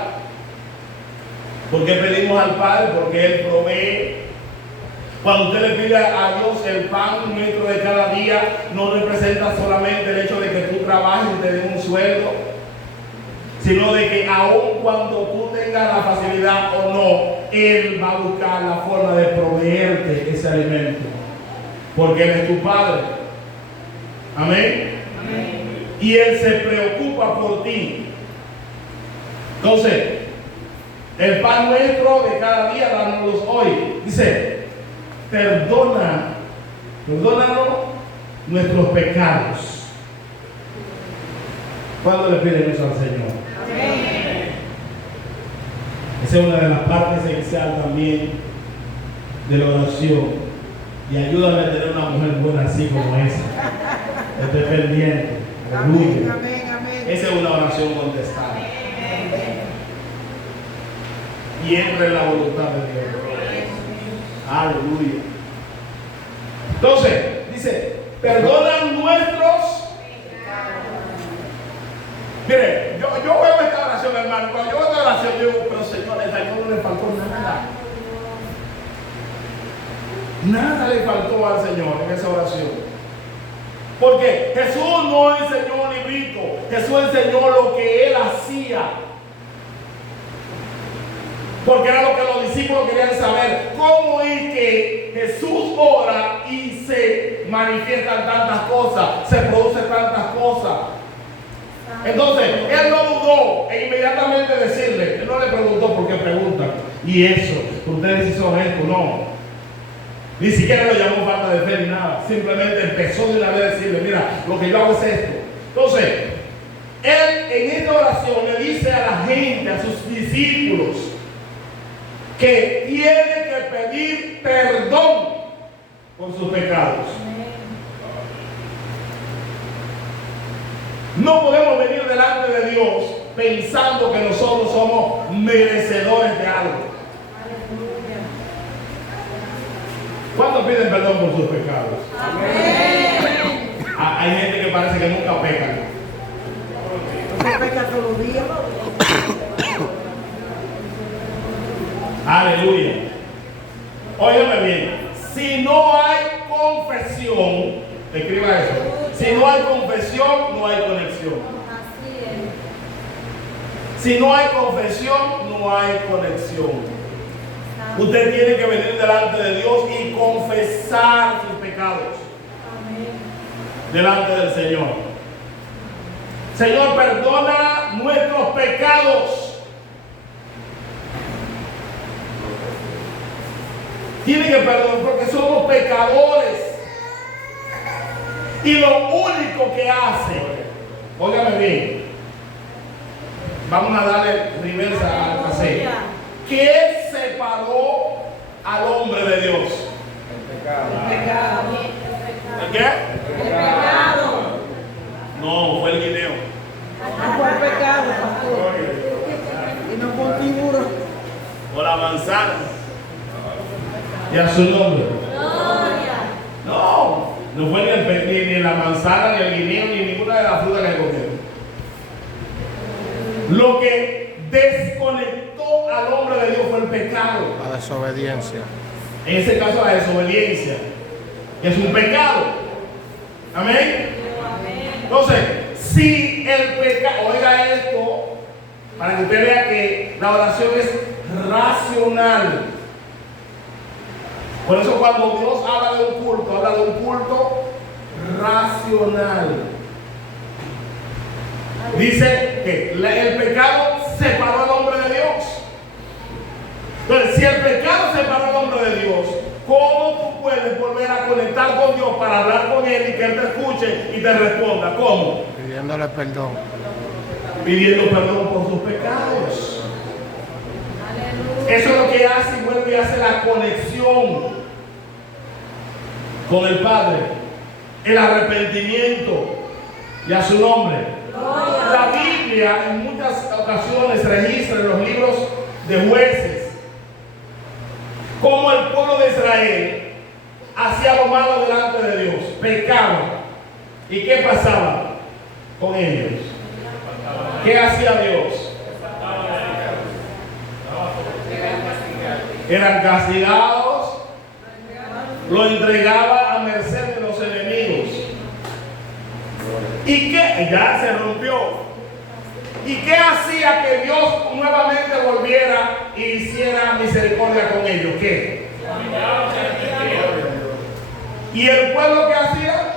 ¿Por qué pedimos al Padre? Porque Él provee. Cuando usted le pide a Dios el pan nuestro de cada día, no representa solamente el hecho de que tú trabajes y te den un sueldo, sino de que aun cuando tú tengas la facilidad o no, Él va a buscar la forma de proveerte ese alimento, porque Él es tu Padre. Amén. Y Él se preocupa por ti. Entonces, el pan nuestro de cada día, dánoslos hoy. Dice, perdónanos nuestros pecados. ¿Cuándo le piden eso al Señor? Amén. Esa es una de las partes esenciales también de la oración. Y ayúdame a tener una mujer buena así como esa. Estoy pendiente. Aleluya. Esa es una oración contestada. Y entra en la voluntad de Dios. Aleluya. Entonces, dice, perdonan nuestros. Mire, yo veo esta oración, hermano. Cuando yo veo esta oración, yo digo, pero Señor, a Señor no le faltó nada. Nada le faltó al Señor en esa oración. Porque Jesús no enseñó un librito. Jesús enseñó lo que Él hacía. Porque era lo que los discípulos querían saber. ¿Cómo es que Jesús ora y se manifiestan tantas cosas? Se producen tantas cosas. Entonces, Él no dudó en inmediatamente decirle. Él no le preguntó porque preguntan. Y eso, ustedes hicieron esto, no. Ni siquiera lo llamó falta de fe ni nada. Simplemente empezó de una vez a decirle, mira, lo que yo hago es esto. Entonces, Él en esta oración le dice a la gente, a sus discípulos, que tiene que pedir perdón por sus pecados. No podemos venir delante de Dios pensando que nosotros somos merecedores de algo. ¿Cuántos piden perdón por sus pecados? Hay gente que parece que nunca pecan. Se peca todos los días. Aleluya. Óyeme bien. Si no hay confesión, escriba eso. Si no hay confesión, no hay conexión. Así es. Si no hay confesión, no hay conexión. Usted tiene que venir delante de Dios y confesar sus pecados delante del Señor. Señor, perdona nuestros pecados. Tiene que perdonar porque somos pecadores. Y lo único que hace, óigame bien, vamos a darle reversa al paseo. ¿Qué separó al hombre de Dios? El pecado. Pecado. ¿El qué? El pecado. No, fue el guineo. No fue el pecado, pastor. Y no fue un tiburón. O la manzana. Y a su nombre. Gloria. No fue ni la manzana, ni el guineo, ni ninguna de las frutas que comieron. Lo que desconectó al hombre de Dios fue el pecado. La desobediencia. En ese caso, la desobediencia es un pecado. Amén. Entonces, si el pecado, oiga esto, para que usted vea que la oración es racional. Por eso cuando Dios habla de un culto racional. Dice que el pecado separó al hombre de Dios. Entonces, si el pecado separó al hombre de Dios, ¿cómo tú puedes volver a conectar con Dios para hablar con Él y que Él te escuche y te responda? ¿Cómo? Pidiéndole perdón. Pidiendo perdón por sus pecados. Eso es lo que hace y vuelve y hace la conexión con el Padre, el arrepentimiento y a su nombre. La Biblia en muchas ocasiones registra en los libros de Jueces cómo el pueblo de Israel hacía lo malo delante de Dios, pecaba. ¿Y qué pasaba con ellos? ¿Qué hacía Dios? Eran castigados, lo entregaba a merced de los enemigos. ¿Y qué? Ya se rompió. ¿Y qué hacía que Dios nuevamente volviera y hiciera misericordia con ellos? ¿Qué? ¿Y el pueblo qué hacía?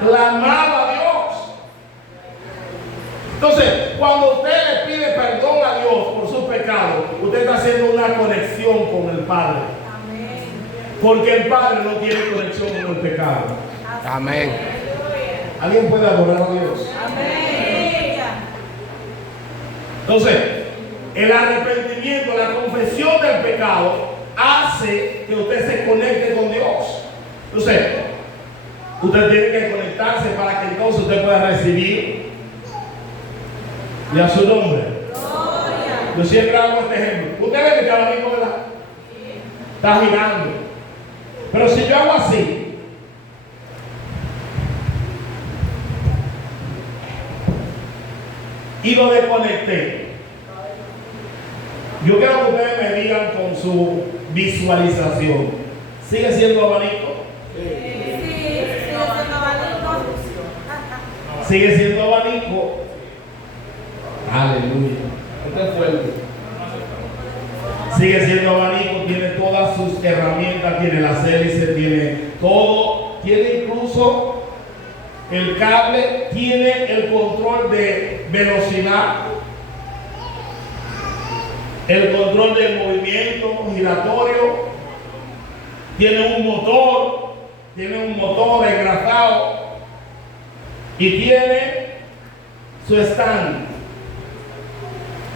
Clamaba a Dios. Entonces, cuando usted le pide perdón a Dios por sus pecados, usted está haciendo una conexión con el Padre. Porque el Padre no tiene conexión con el pecado. Amén. ¿Alguien puede adorar a Dios? Entonces, el arrepentimiento, la confesión del pecado hace que usted se conecte con Dios. Entonces, usted tiene que conectarse para que entonces usted pueda recibir y a su nombre. Yo siempre hago este ejemplo. Usted ve que el abanico, ¿verdad? Está girando. Pero si yo hago así, y lo desconecté, yo quiero que ustedes me digan con su visualización, ¿sigue siendo abanico? Sigue siendo abanico. Aleluya. Este es fuerte. Sigue siendo abanico, tiene todas sus herramientas, tiene las hélices, tiene todo, tiene incluso el cable, tiene el control de velocidad, el control del movimiento giratorio, tiene un motor engrasado y tiene su stand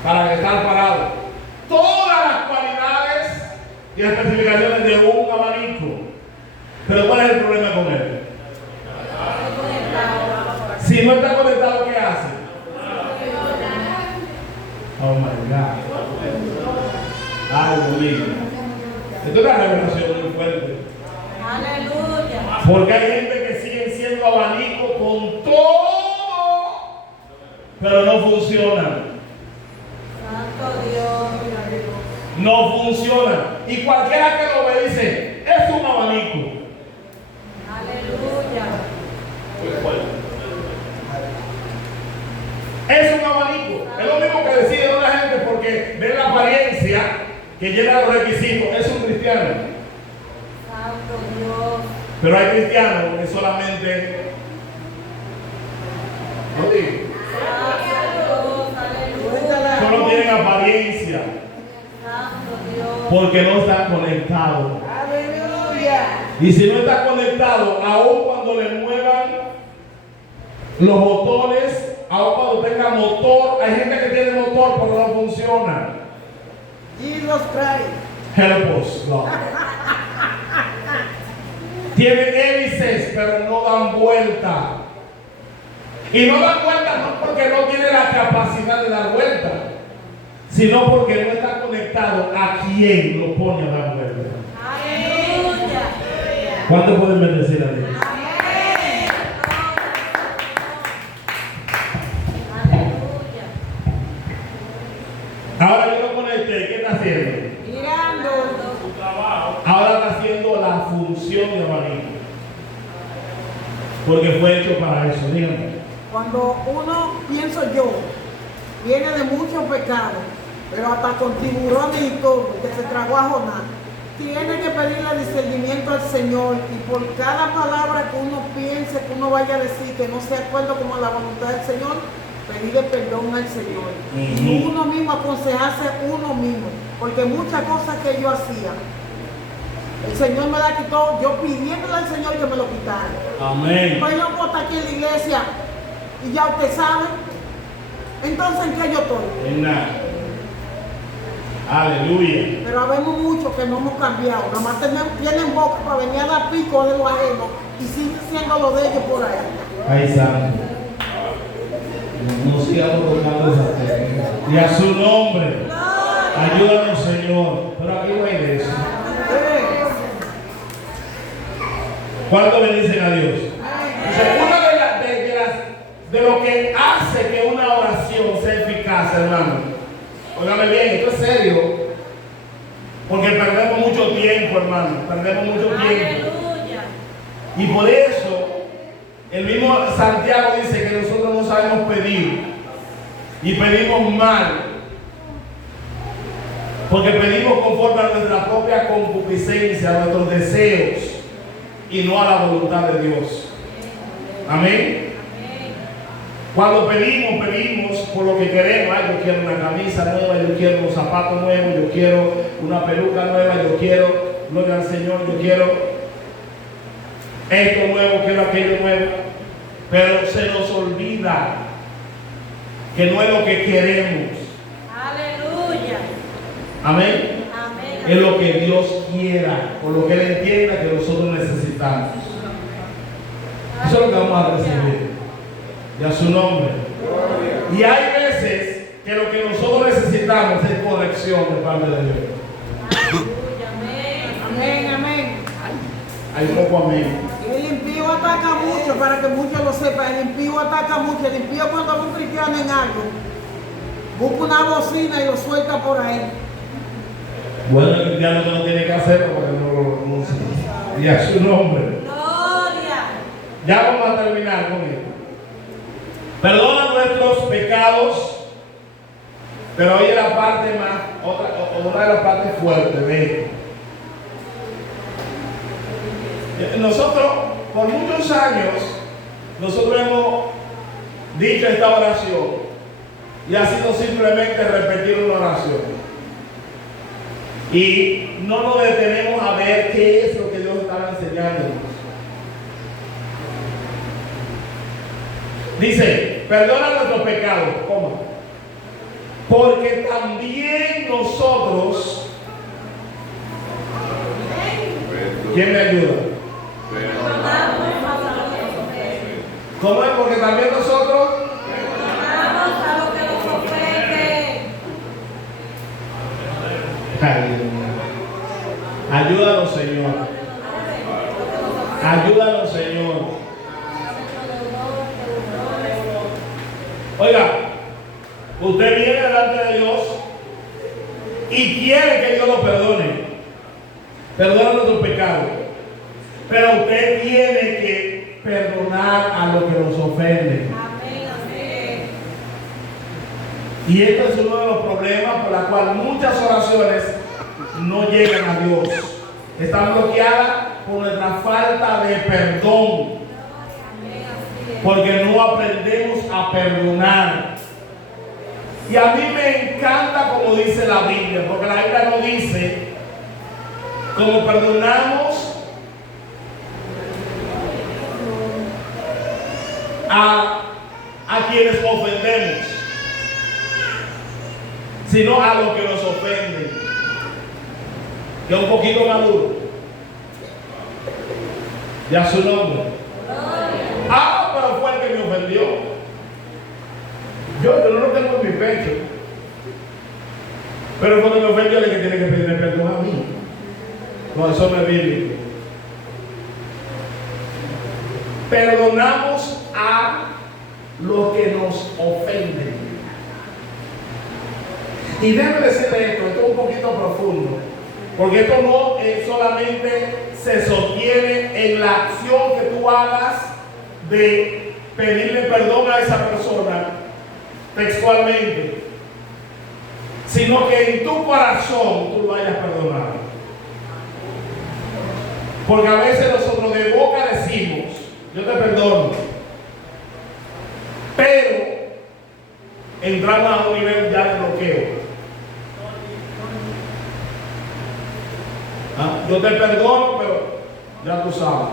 para estar parado. Todas las cualidades y especificaciones de un abanico. Pero ¿cuál es el problema con él? Si no está conectado, ¿qué hace? Oh my God. Ay, Dios mío. Esto es una revelación muy fuerte. Aleluya. Porque hay gente que sigue siendo abanico con todo, pero no funcionan. Santo Dios. No funcionan. Y cualquiera que lo ve dice, es un abanico. Aleluya. Es un abanico. Es lo mismo que decide una gente porque ve la apariencia que llena los requisitos. Es un cristiano. Santo Dios. Pero hay cristianos que solamente no digo, solo tienen apariencia Santo Dios. porque no están conectados. Aleluya. Y si no está conectado, aun cuando le muevan los botones, aun cuando tenga motor, hay gente que tiene motor pero no funciona. Jesus Christ. Help us, God. Tienen hélices pero no dan vuelta. Y no dan vuelta no porque no tiene la capacidad de dar vuelta, sino porque no está conectado a quien lo pone a dar vuelta. Aleluya. ¿Cuánto pueden bendecir a Dios? Amén. Aleluya. Ahora yo lo conecté, ¿qué está haciendo? Mirando. Ahora está haciendo la función de abanico. Porque fue hecho para eso, díganme. Cuando uno, pienso yo, viene de muchos pecados, pero hasta con tiburones y todo, que se tragó a Jonás, tiene que pedirle discernimiento al Señor y por cada palabra que uno piense, que uno vaya a decir que no sea de acuerdo con la voluntad del Señor, pedirle perdón al Señor. Y uno mismo aconsejarse uno mismo, porque muchas cosas que yo hacía, el Señor me la quitó, yo pidiéndole al Señor que me lo quitara. Amén. Pues yo puedo estar aquí en la iglesia y ya usted sabe. Entonces, ¿en qué yo estoy? En nada. Aleluya. Pero habemos muchos que no hemos cambiado. Nomás tienen boca para venir a dar pico de lo ajeno y siguen siendo lo de ellos por ahí. Ay, santo. No sigamos tocando esa tecla. Y a su nombre. Ayúdanos, Señor. Pero aquí no hay de eso. ¿Cuánto bendicen a Dios? Dice, una de lo que hace que una oración sea eficaz, hermano. Óigame bien, esto es serio. Porque perdemos mucho tiempo, hermano. Perdemos mucho tiempo. Aleluya. Y por eso, el mismo Santiago dice que nosotros no sabemos pedir. Y pedimos mal. Porque pedimos conforme a nuestra propia concupiscencia, a nuestros deseos. Y no a la voluntad de Dios. Amén. Cuando pedimos por lo que queremos. Ay, yo quiero una camisa nueva, yo quiero unos zapatos nuevos, yo quiero una peluca nueva, yo quiero, gloria al Señor, yo quiero esto nuevo, quiero aquello nuevo. Pero se nos olvida que no es lo que queremos. Aleluya. Amén. Amén. Es lo que Dios quiera, por lo que Él entienda que nosotros necesitamos. Eso es lo que vamos a recibir. Y a su nombre. Y hay veces que lo que nosotros necesitamos es corrección de parte de Dios. Aleluya. Amén. Amén, amén. Hay poco amén. Y el impío ataca mucho, para que muchos lo sepan. El impío ataca mucho. El impío cuando ve un cristiano en algo, busca una bocina y lo suelta por ahí. Bueno, el cristiano no tiene que hacerlo porque no lo conoce. Y a su nombre. Gloria. Ya vamos a terminar con esto. Perdona nuestros pecados, pero hoy es la parte más, una de las partes fuertes de esto. Nosotros, por muchos años, nosotros hemos dicho esta oración y ha sido simplemente repetir una oración. Y no nos detenemos a ver qué es lo que Dios estaba enseñándonos. Dice, perdona nuestros pecados, ¿cómo? Porque también nosotros, ¿quién me ayuda? ¿Cómo es? Porque también nosotros Perdonamos a los que nos ofenden. Ay, Dios mío. Ayúdanos, Señor. Ayúdanos, Señor. Oiga, usted viene delante de Dios y quiere que Dios lo perdone. Perdona nuestros pecados. Pero usted tiene que perdonar a los que nos ofenden. Y esto es uno de los problemas por los cuales muchas oraciones no llegan a Dios. Están bloqueadas por nuestra falta de perdón. Porque no aprendemos a perdonar. Y a mí me encanta como dice la Biblia, porque la Biblia no dice como perdonamos a quienes ofendemos, sino a los que nos ofenden, que es un poquito más duro. Ya su nombre. Pero fue el que me ofendió. Yo no lo tengo en mi pecho. Pero cuando me ofendió, el que tiene que pedirme perdón a mí. No, eso no es bíblico. Perdonamos a los que nos ofenden. Y déjame decirle esto es un poquito profundo, porque esto no solamente se sostiene en la acción que tú hagas de pedirle perdón a esa persona textualmente, sino que en tu corazón tú lo hayas perdonado. Porque a veces nosotros de boca decimos, yo te perdono, pero entramos a un nivel ya de bloqueo. Yo te perdono, pero ya tú sabes.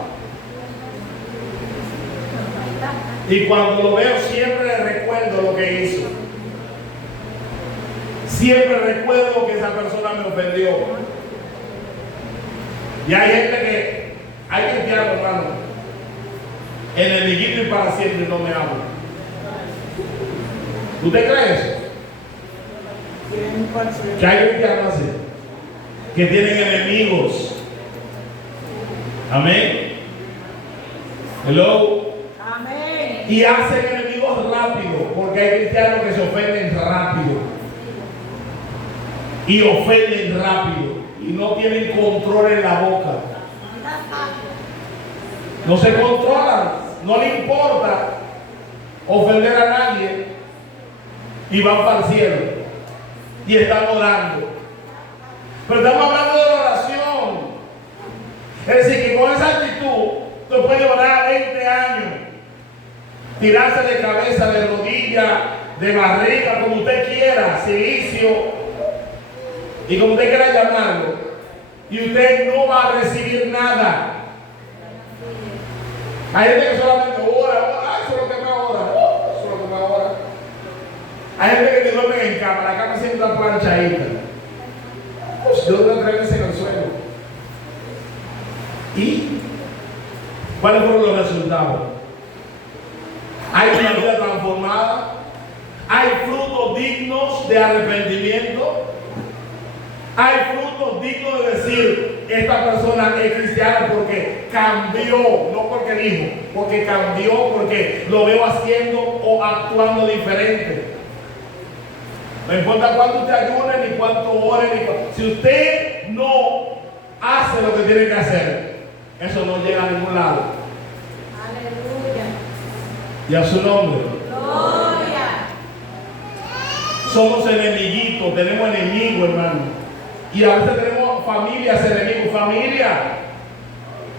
Y cuando lo veo siempre le recuerdo lo que hizo. Siempre recuerdo que esa persona me ofendió. Y hay gente que hay cristianos, hermano, enemiguito y para siempre no me habla. ¿Usted cree eso? Que hay cristianos así, que tienen enemigos. Amén. Hello. Amén. Y hacen enemigos rápido, porque hay cristianos que se ofenden rápido. Y ofenden rápido. Y no tienen control en la boca. No se controlan. No le importa ofender a nadie. Y van para el cielo. Y están orando. Pero estamos hablando de oración. Es decir, que con esa actitud tú puedes orar 20 años, tirarse de cabeza, de rodilla, de barriga, como usted quiera, silicio, y como usted quiera llamarlo, y usted no va a recibir nada. Hay gente que solamente ora, eso es lo que me ora, eso es lo que me ora. Hay gente que duerme en cama, la cama siempre está planchadita. Yo duermo 3 veces en el suelo. ¿Y cuáles fueron los resultados? Hay una vida transformada, hay frutos dignos de arrepentimiento, hay frutos dignos de decir, esta persona es cristiana porque cambió, no porque dijo, porque cambió, porque lo veo haciendo o actuando diferente. No importa cuánto usted ayune, ni cuánto ore, si usted no hace lo que tiene que hacer, eso no llega a ningún lado. Aleluya. Y a su nombre. Gloria. Somos enemiguitos, tenemos enemigos, hermano. Y a veces tenemos familias enemigos, familia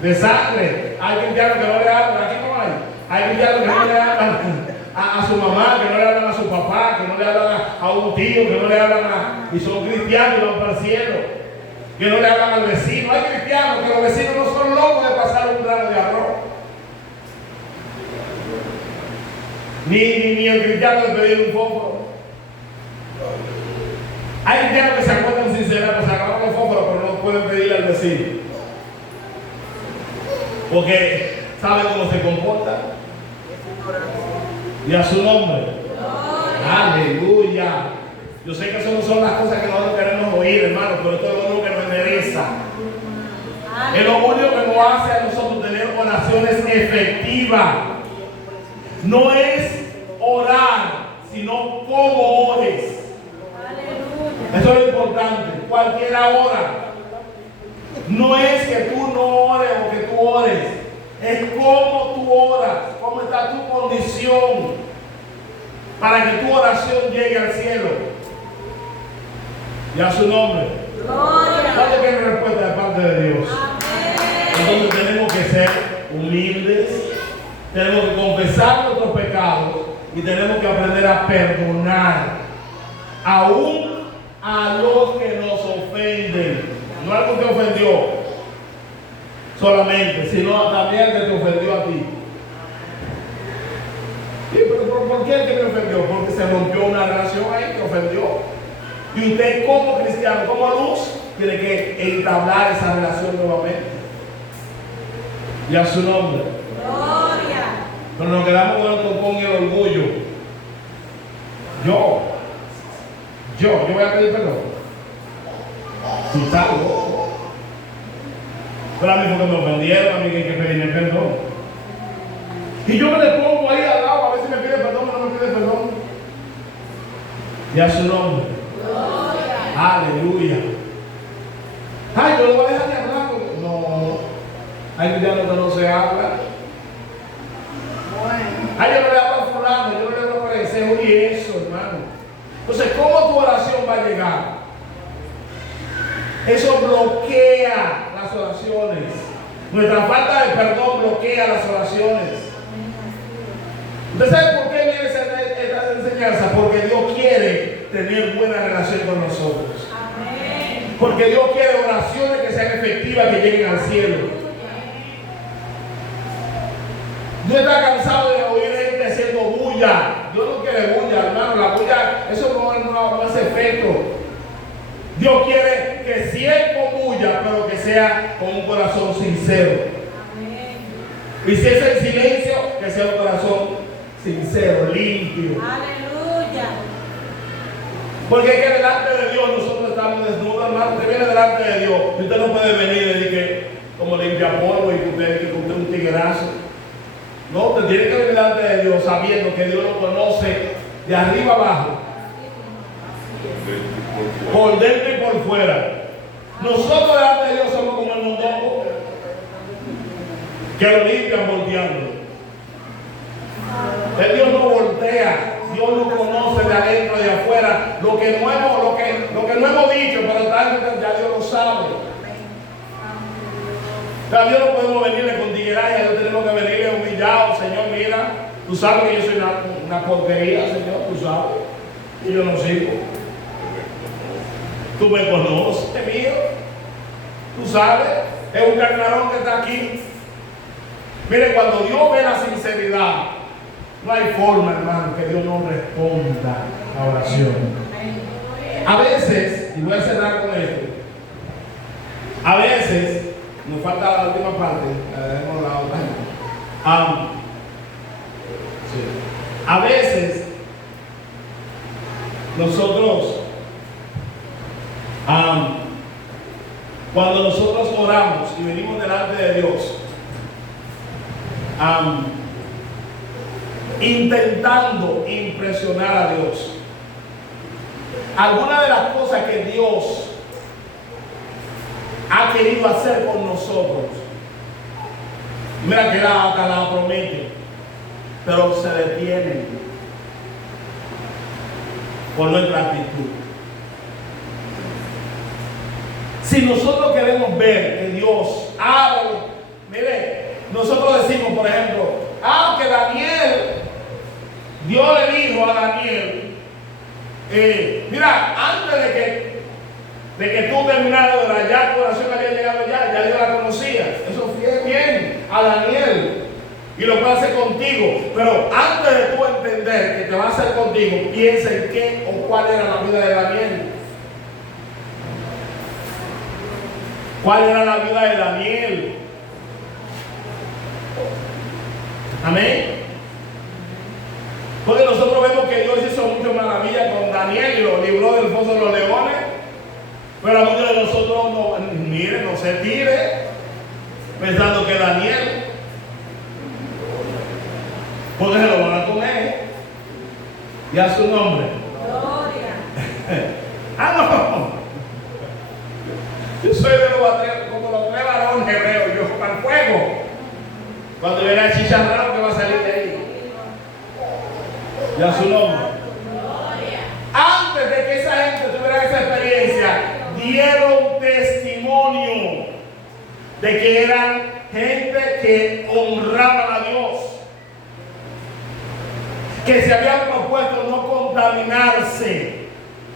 de sangre. Hay cristianos que no le hablan, aquí no hay. Hay cristianos que no le hablan a su mamá, que no le hablan a su papá, que no le hablan a un tío, que no le hablan y son cristianos y van para el cielo. Que no le hablan al vecino. Hay cristianos que los vecinos no son locos de pasar un grano de arroz. Ni el cristiano de pedir un fósforo. Hay cristianos que se acuerdan sin cenar, pues se acaban los fósforos, pero no pueden pedirle al vecino. Porque saben cómo se comporta. Y a su nombre. Aleluya. Yo sé que eso no son las cosas que nosotros queremos oír, hermano, pero esto es lo único que nos endereza. Es lo único que nos hace a nosotros tener oración efectiva. No es orar, sino cómo ores. Eso es lo importante. Cualquiera ora. No es que tú no ores o que tú ores. Es cómo tú oras. Cómo está tu condición para que tu oración llegue al cielo. Y a su nombre. ¿Cuánto quiere respuesta de parte de Dios? Entonces tenemos que ser humildes. Tenemos que confesar nuestros pecados. Y tenemos que aprender a perdonar. Aún a los que nos ofenden. No al que te ofendió solamente, sino también al que te ofendió a ti. Sí, pero ¿por qué el que me ofendió? Porque se rompió una relación ahí que ofendió. Y usted como cristiano, como luz, tiene que entablar esa relación nuevamente. Y a su nombre. Gloria. Pero nos quedamos con el orgullo. Yo voy a pedir perdón. Si salgo. Pero a mí porque me ofendieron, a mí que hay que pedirme perdón. Y yo me le pongo ahí al lado a ver si me pide perdón o no me pide perdón. Y a su nombre. Aleluya. Ay, yo lo voy a dejar de hablar porque... No. Hay cristianos que no se habla. Ay, yo no le hablo a fulano, yo no le hablo a parecer y eso, hermano. Entonces, ¿cómo tu oración va a llegar? Eso bloquea las oraciones. Nuestra falta de perdón bloquea las oraciones. ¿Usted sabe por qué viene esta enseñanza? Porque Dios quiere tener buena relación con nosotros. Porque Dios quiere oraciones que sean efectivas, que lleguen al cielo. Dios está cansado de oír gente haciendo bulla. Dios no quiere bulla, hermano. La bulla, eso no hace efecto. Dios quiere que sí es con bulla, pero que sea con un corazón sincero. Y si es en silencio, que sea un corazón sincero, limpio. Aleluya. Porque es que delante de Dios nosotros estamos desnudos, hermano. Usted viene delante de Dios y usted no puede venir y decir que como limpia polvo y que usted es un tiguerazo. No, usted tiene que venir delante de Dios sabiendo que Dios lo conoce de arriba abajo, por dentro y por fuera. Nosotros delante de Dios somos como el mondongo que lo limpian volteando. El Dios no voltea. Dios lo conoce de adentro y de afuera. Lo que no hemos dicho, pero ya Dios lo sabe. A Dios no podemos venirle con tigueraje, Dios tenemos que venirle humillado. Señor, mira, tú sabes que yo soy una porquería, Señor, tú sabes. Y yo no sirvo. Tú me conoces, mío. Tú sabes, es un carnarón que está aquí. Mire, cuando Dios ve la sinceridad, no hay forma, hermano, que Dios no responda a la oración. A veces, y voy a cerrar con esto, a veces, nos falta la última parte, dejemos la otra. A veces, nosotros, cuando nosotros oramos y venimos delante de Dios, intentando impresionar a Dios, alguna de las cosas que Dios ha querido hacer con nosotros, mira que hasta la promete, pero se detienen por nuestra actitud. Si nosotros queremos ver que Dios hable, mire, nosotros decimos, por ejemplo, que Daniel, Dios le dijo a Daniel, mira, antes de que tú terminaras de orar, ya tu oración había llegado ya Dios la conocía. Eso fue bien a Daniel y lo puede hacer contigo. Pero antes de tú entender que te va a hacer contigo, piensa en qué o cuál era la vida de Daniel. ¿Cuál era la vida de Daniel? Amén. Porque nosotros vemos que Dios hizo muchas maravillas con Daniel y lo libró del foso de los leones. Pero a muchos de nosotros no se tire pensando que Daniel Porque se lo van a comer. Y a su nombre. Gloria. Ah, no. Yo soy de como los 3 varones hebreos, yo para el fuego. Cuando viene el chicharrado que va a salir de ahí. Y a su nombre. Antes de que esa gente tuviera esa experiencia, dieron testimonio de que eran gente que honraban a Dios, que se habían propuesto no contaminarse.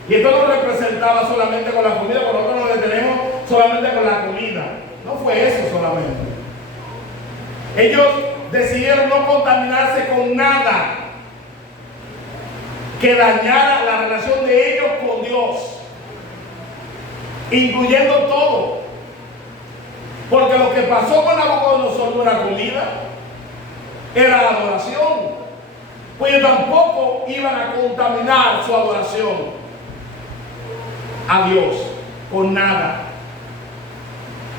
Y esto no representaba solamente con la comida, porque nosotros nos detenemos solamente con la comida. No fue eso solamente. Ellos decidieron no contaminarse con nada que dañara la relación de ellos con Dios, incluyendo todo. Porque lo que pasó con Nabucodonosor no era comida, era la adoración. Pues ellos tampoco iban a contaminar su adoración a Dios con nada.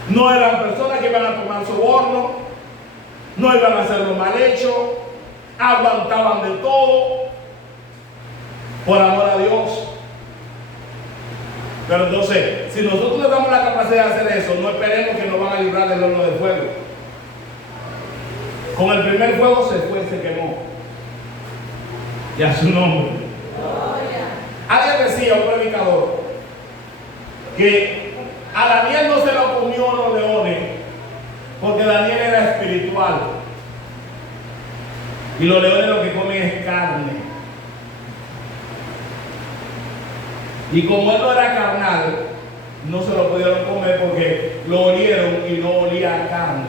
No eran personas que iban a tomar soborno, no iban a hacerlo mal hecho, aguantaban de todo por amor a Dios. Pero entonces, si nosotros le damos la capacidad de hacer eso, no esperemos que nos van a librar del horno de fuego. Con el primer fuego se fue, se quemó. Y a su nombre. Alguien decía, un predicador, que a Daniel no se lo comió los leones, porque Daniel era espiritual. Y los leones lo que comen es carne. Y como él no era carnal, no se lo pudieron comer porque lo olieron y no olía a carne.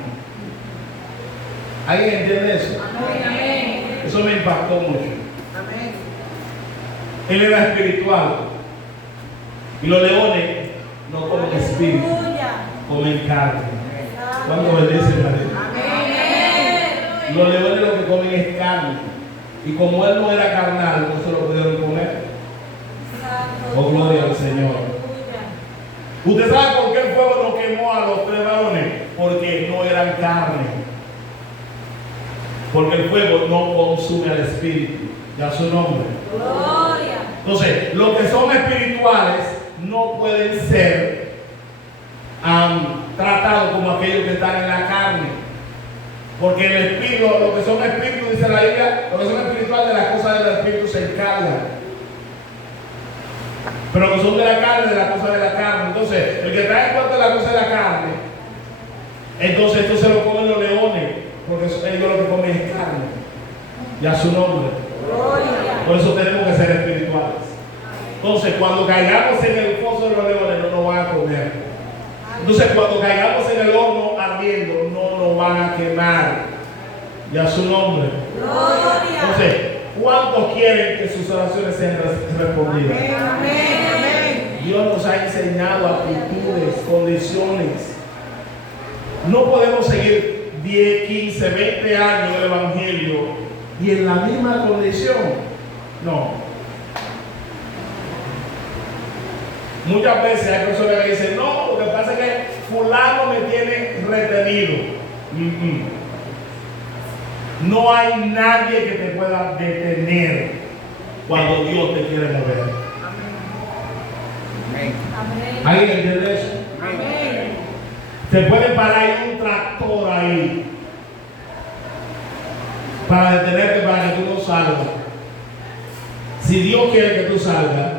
¿Alguien entiende eso? Amén. Eso me impactó mucho. Amén. Él era espiritual. Y los leones no comen espíritu, comen carne. ¿Cuándo bendice María? Amén. Los leones lo que comen es carne. Y como él no era carnal, no se lo pudieron comer. Oh, gloria al Señor. ¿Usted sabe por qué el fuego no quemó a los 3 varones? Porque no eran carne. Porque el fuego no consume al espíritu. Ya su nombre. Gloria. Entonces, los que son espirituales no pueden ser tratados como aquellos que están en la carne. Porque el espíritu, los que son espíritus, dice la Biblia, los que son espirituales de las cosas del espíritu se encargan. Pero que son de la carne, de la cosa de la carne. Entonces, el que trae en cuenta la cosa de la carne, entonces esto se lo comen los leones, porque ellos lo que comen es carne. Y a su nombre. Gloria. Por eso tenemos que ser espirituales. Entonces, cuando caigamos en el foso de los leones, no nos van a comer. Entonces, cuando caigamos en el horno ardiendo, no nos van a quemar. Y a su nombre. Gloria. Entonces, ¿cuántos quieren que sus oraciones sean respondidas? Amén. Dios nos ha enseñado actitudes, condiciones. No podemos seguir 10, 15, 20 años del Evangelio y en la misma condición. No. Muchas veces hay personas que dicen, no, lo que pasa es que fulano me tiene retenido. No hay nadie que te pueda detener cuando Dios te quiere mover. Amén. ¿Alguien entiende eso? Amén. Te puede parar un tractor ahí para detenerte para que tú no salgas. Si Dios quiere que tú salgas,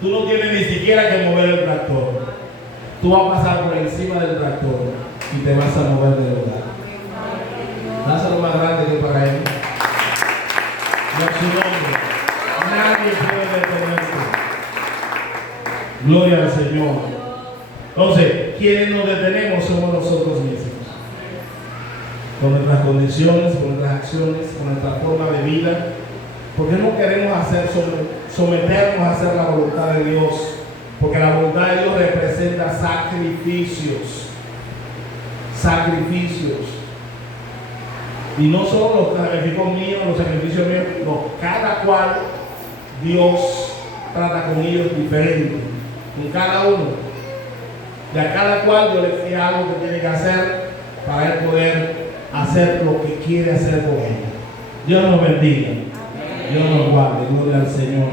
tú no tienes ni siquiera que mover el tractor. Tú vas a pasar por encima del tractor y te vas a mover del lugar. Dáselo más grande que para él. Y a su nombre, nadie puede detenerse. Gloria al Señor. Entonces, quienes nos detenemos somos nosotros mismos. Con nuestras condiciones, con nuestras acciones, con nuestra forma de vida. Porque no queremos someternos a hacer la voluntad de Dios. Porque la voluntad de Dios representa sacrificios. Sacrificios. Y no solo los sacrificios míos, los sacrificios míos, no, cada cual Dios trata con ellos diferente, con cada uno. Y a cada cual Dios le pide algo que tiene que hacer para él poder hacer lo que quiere hacer con él. Dios nos bendiga. Dios nos guarde. Gloria al Señor.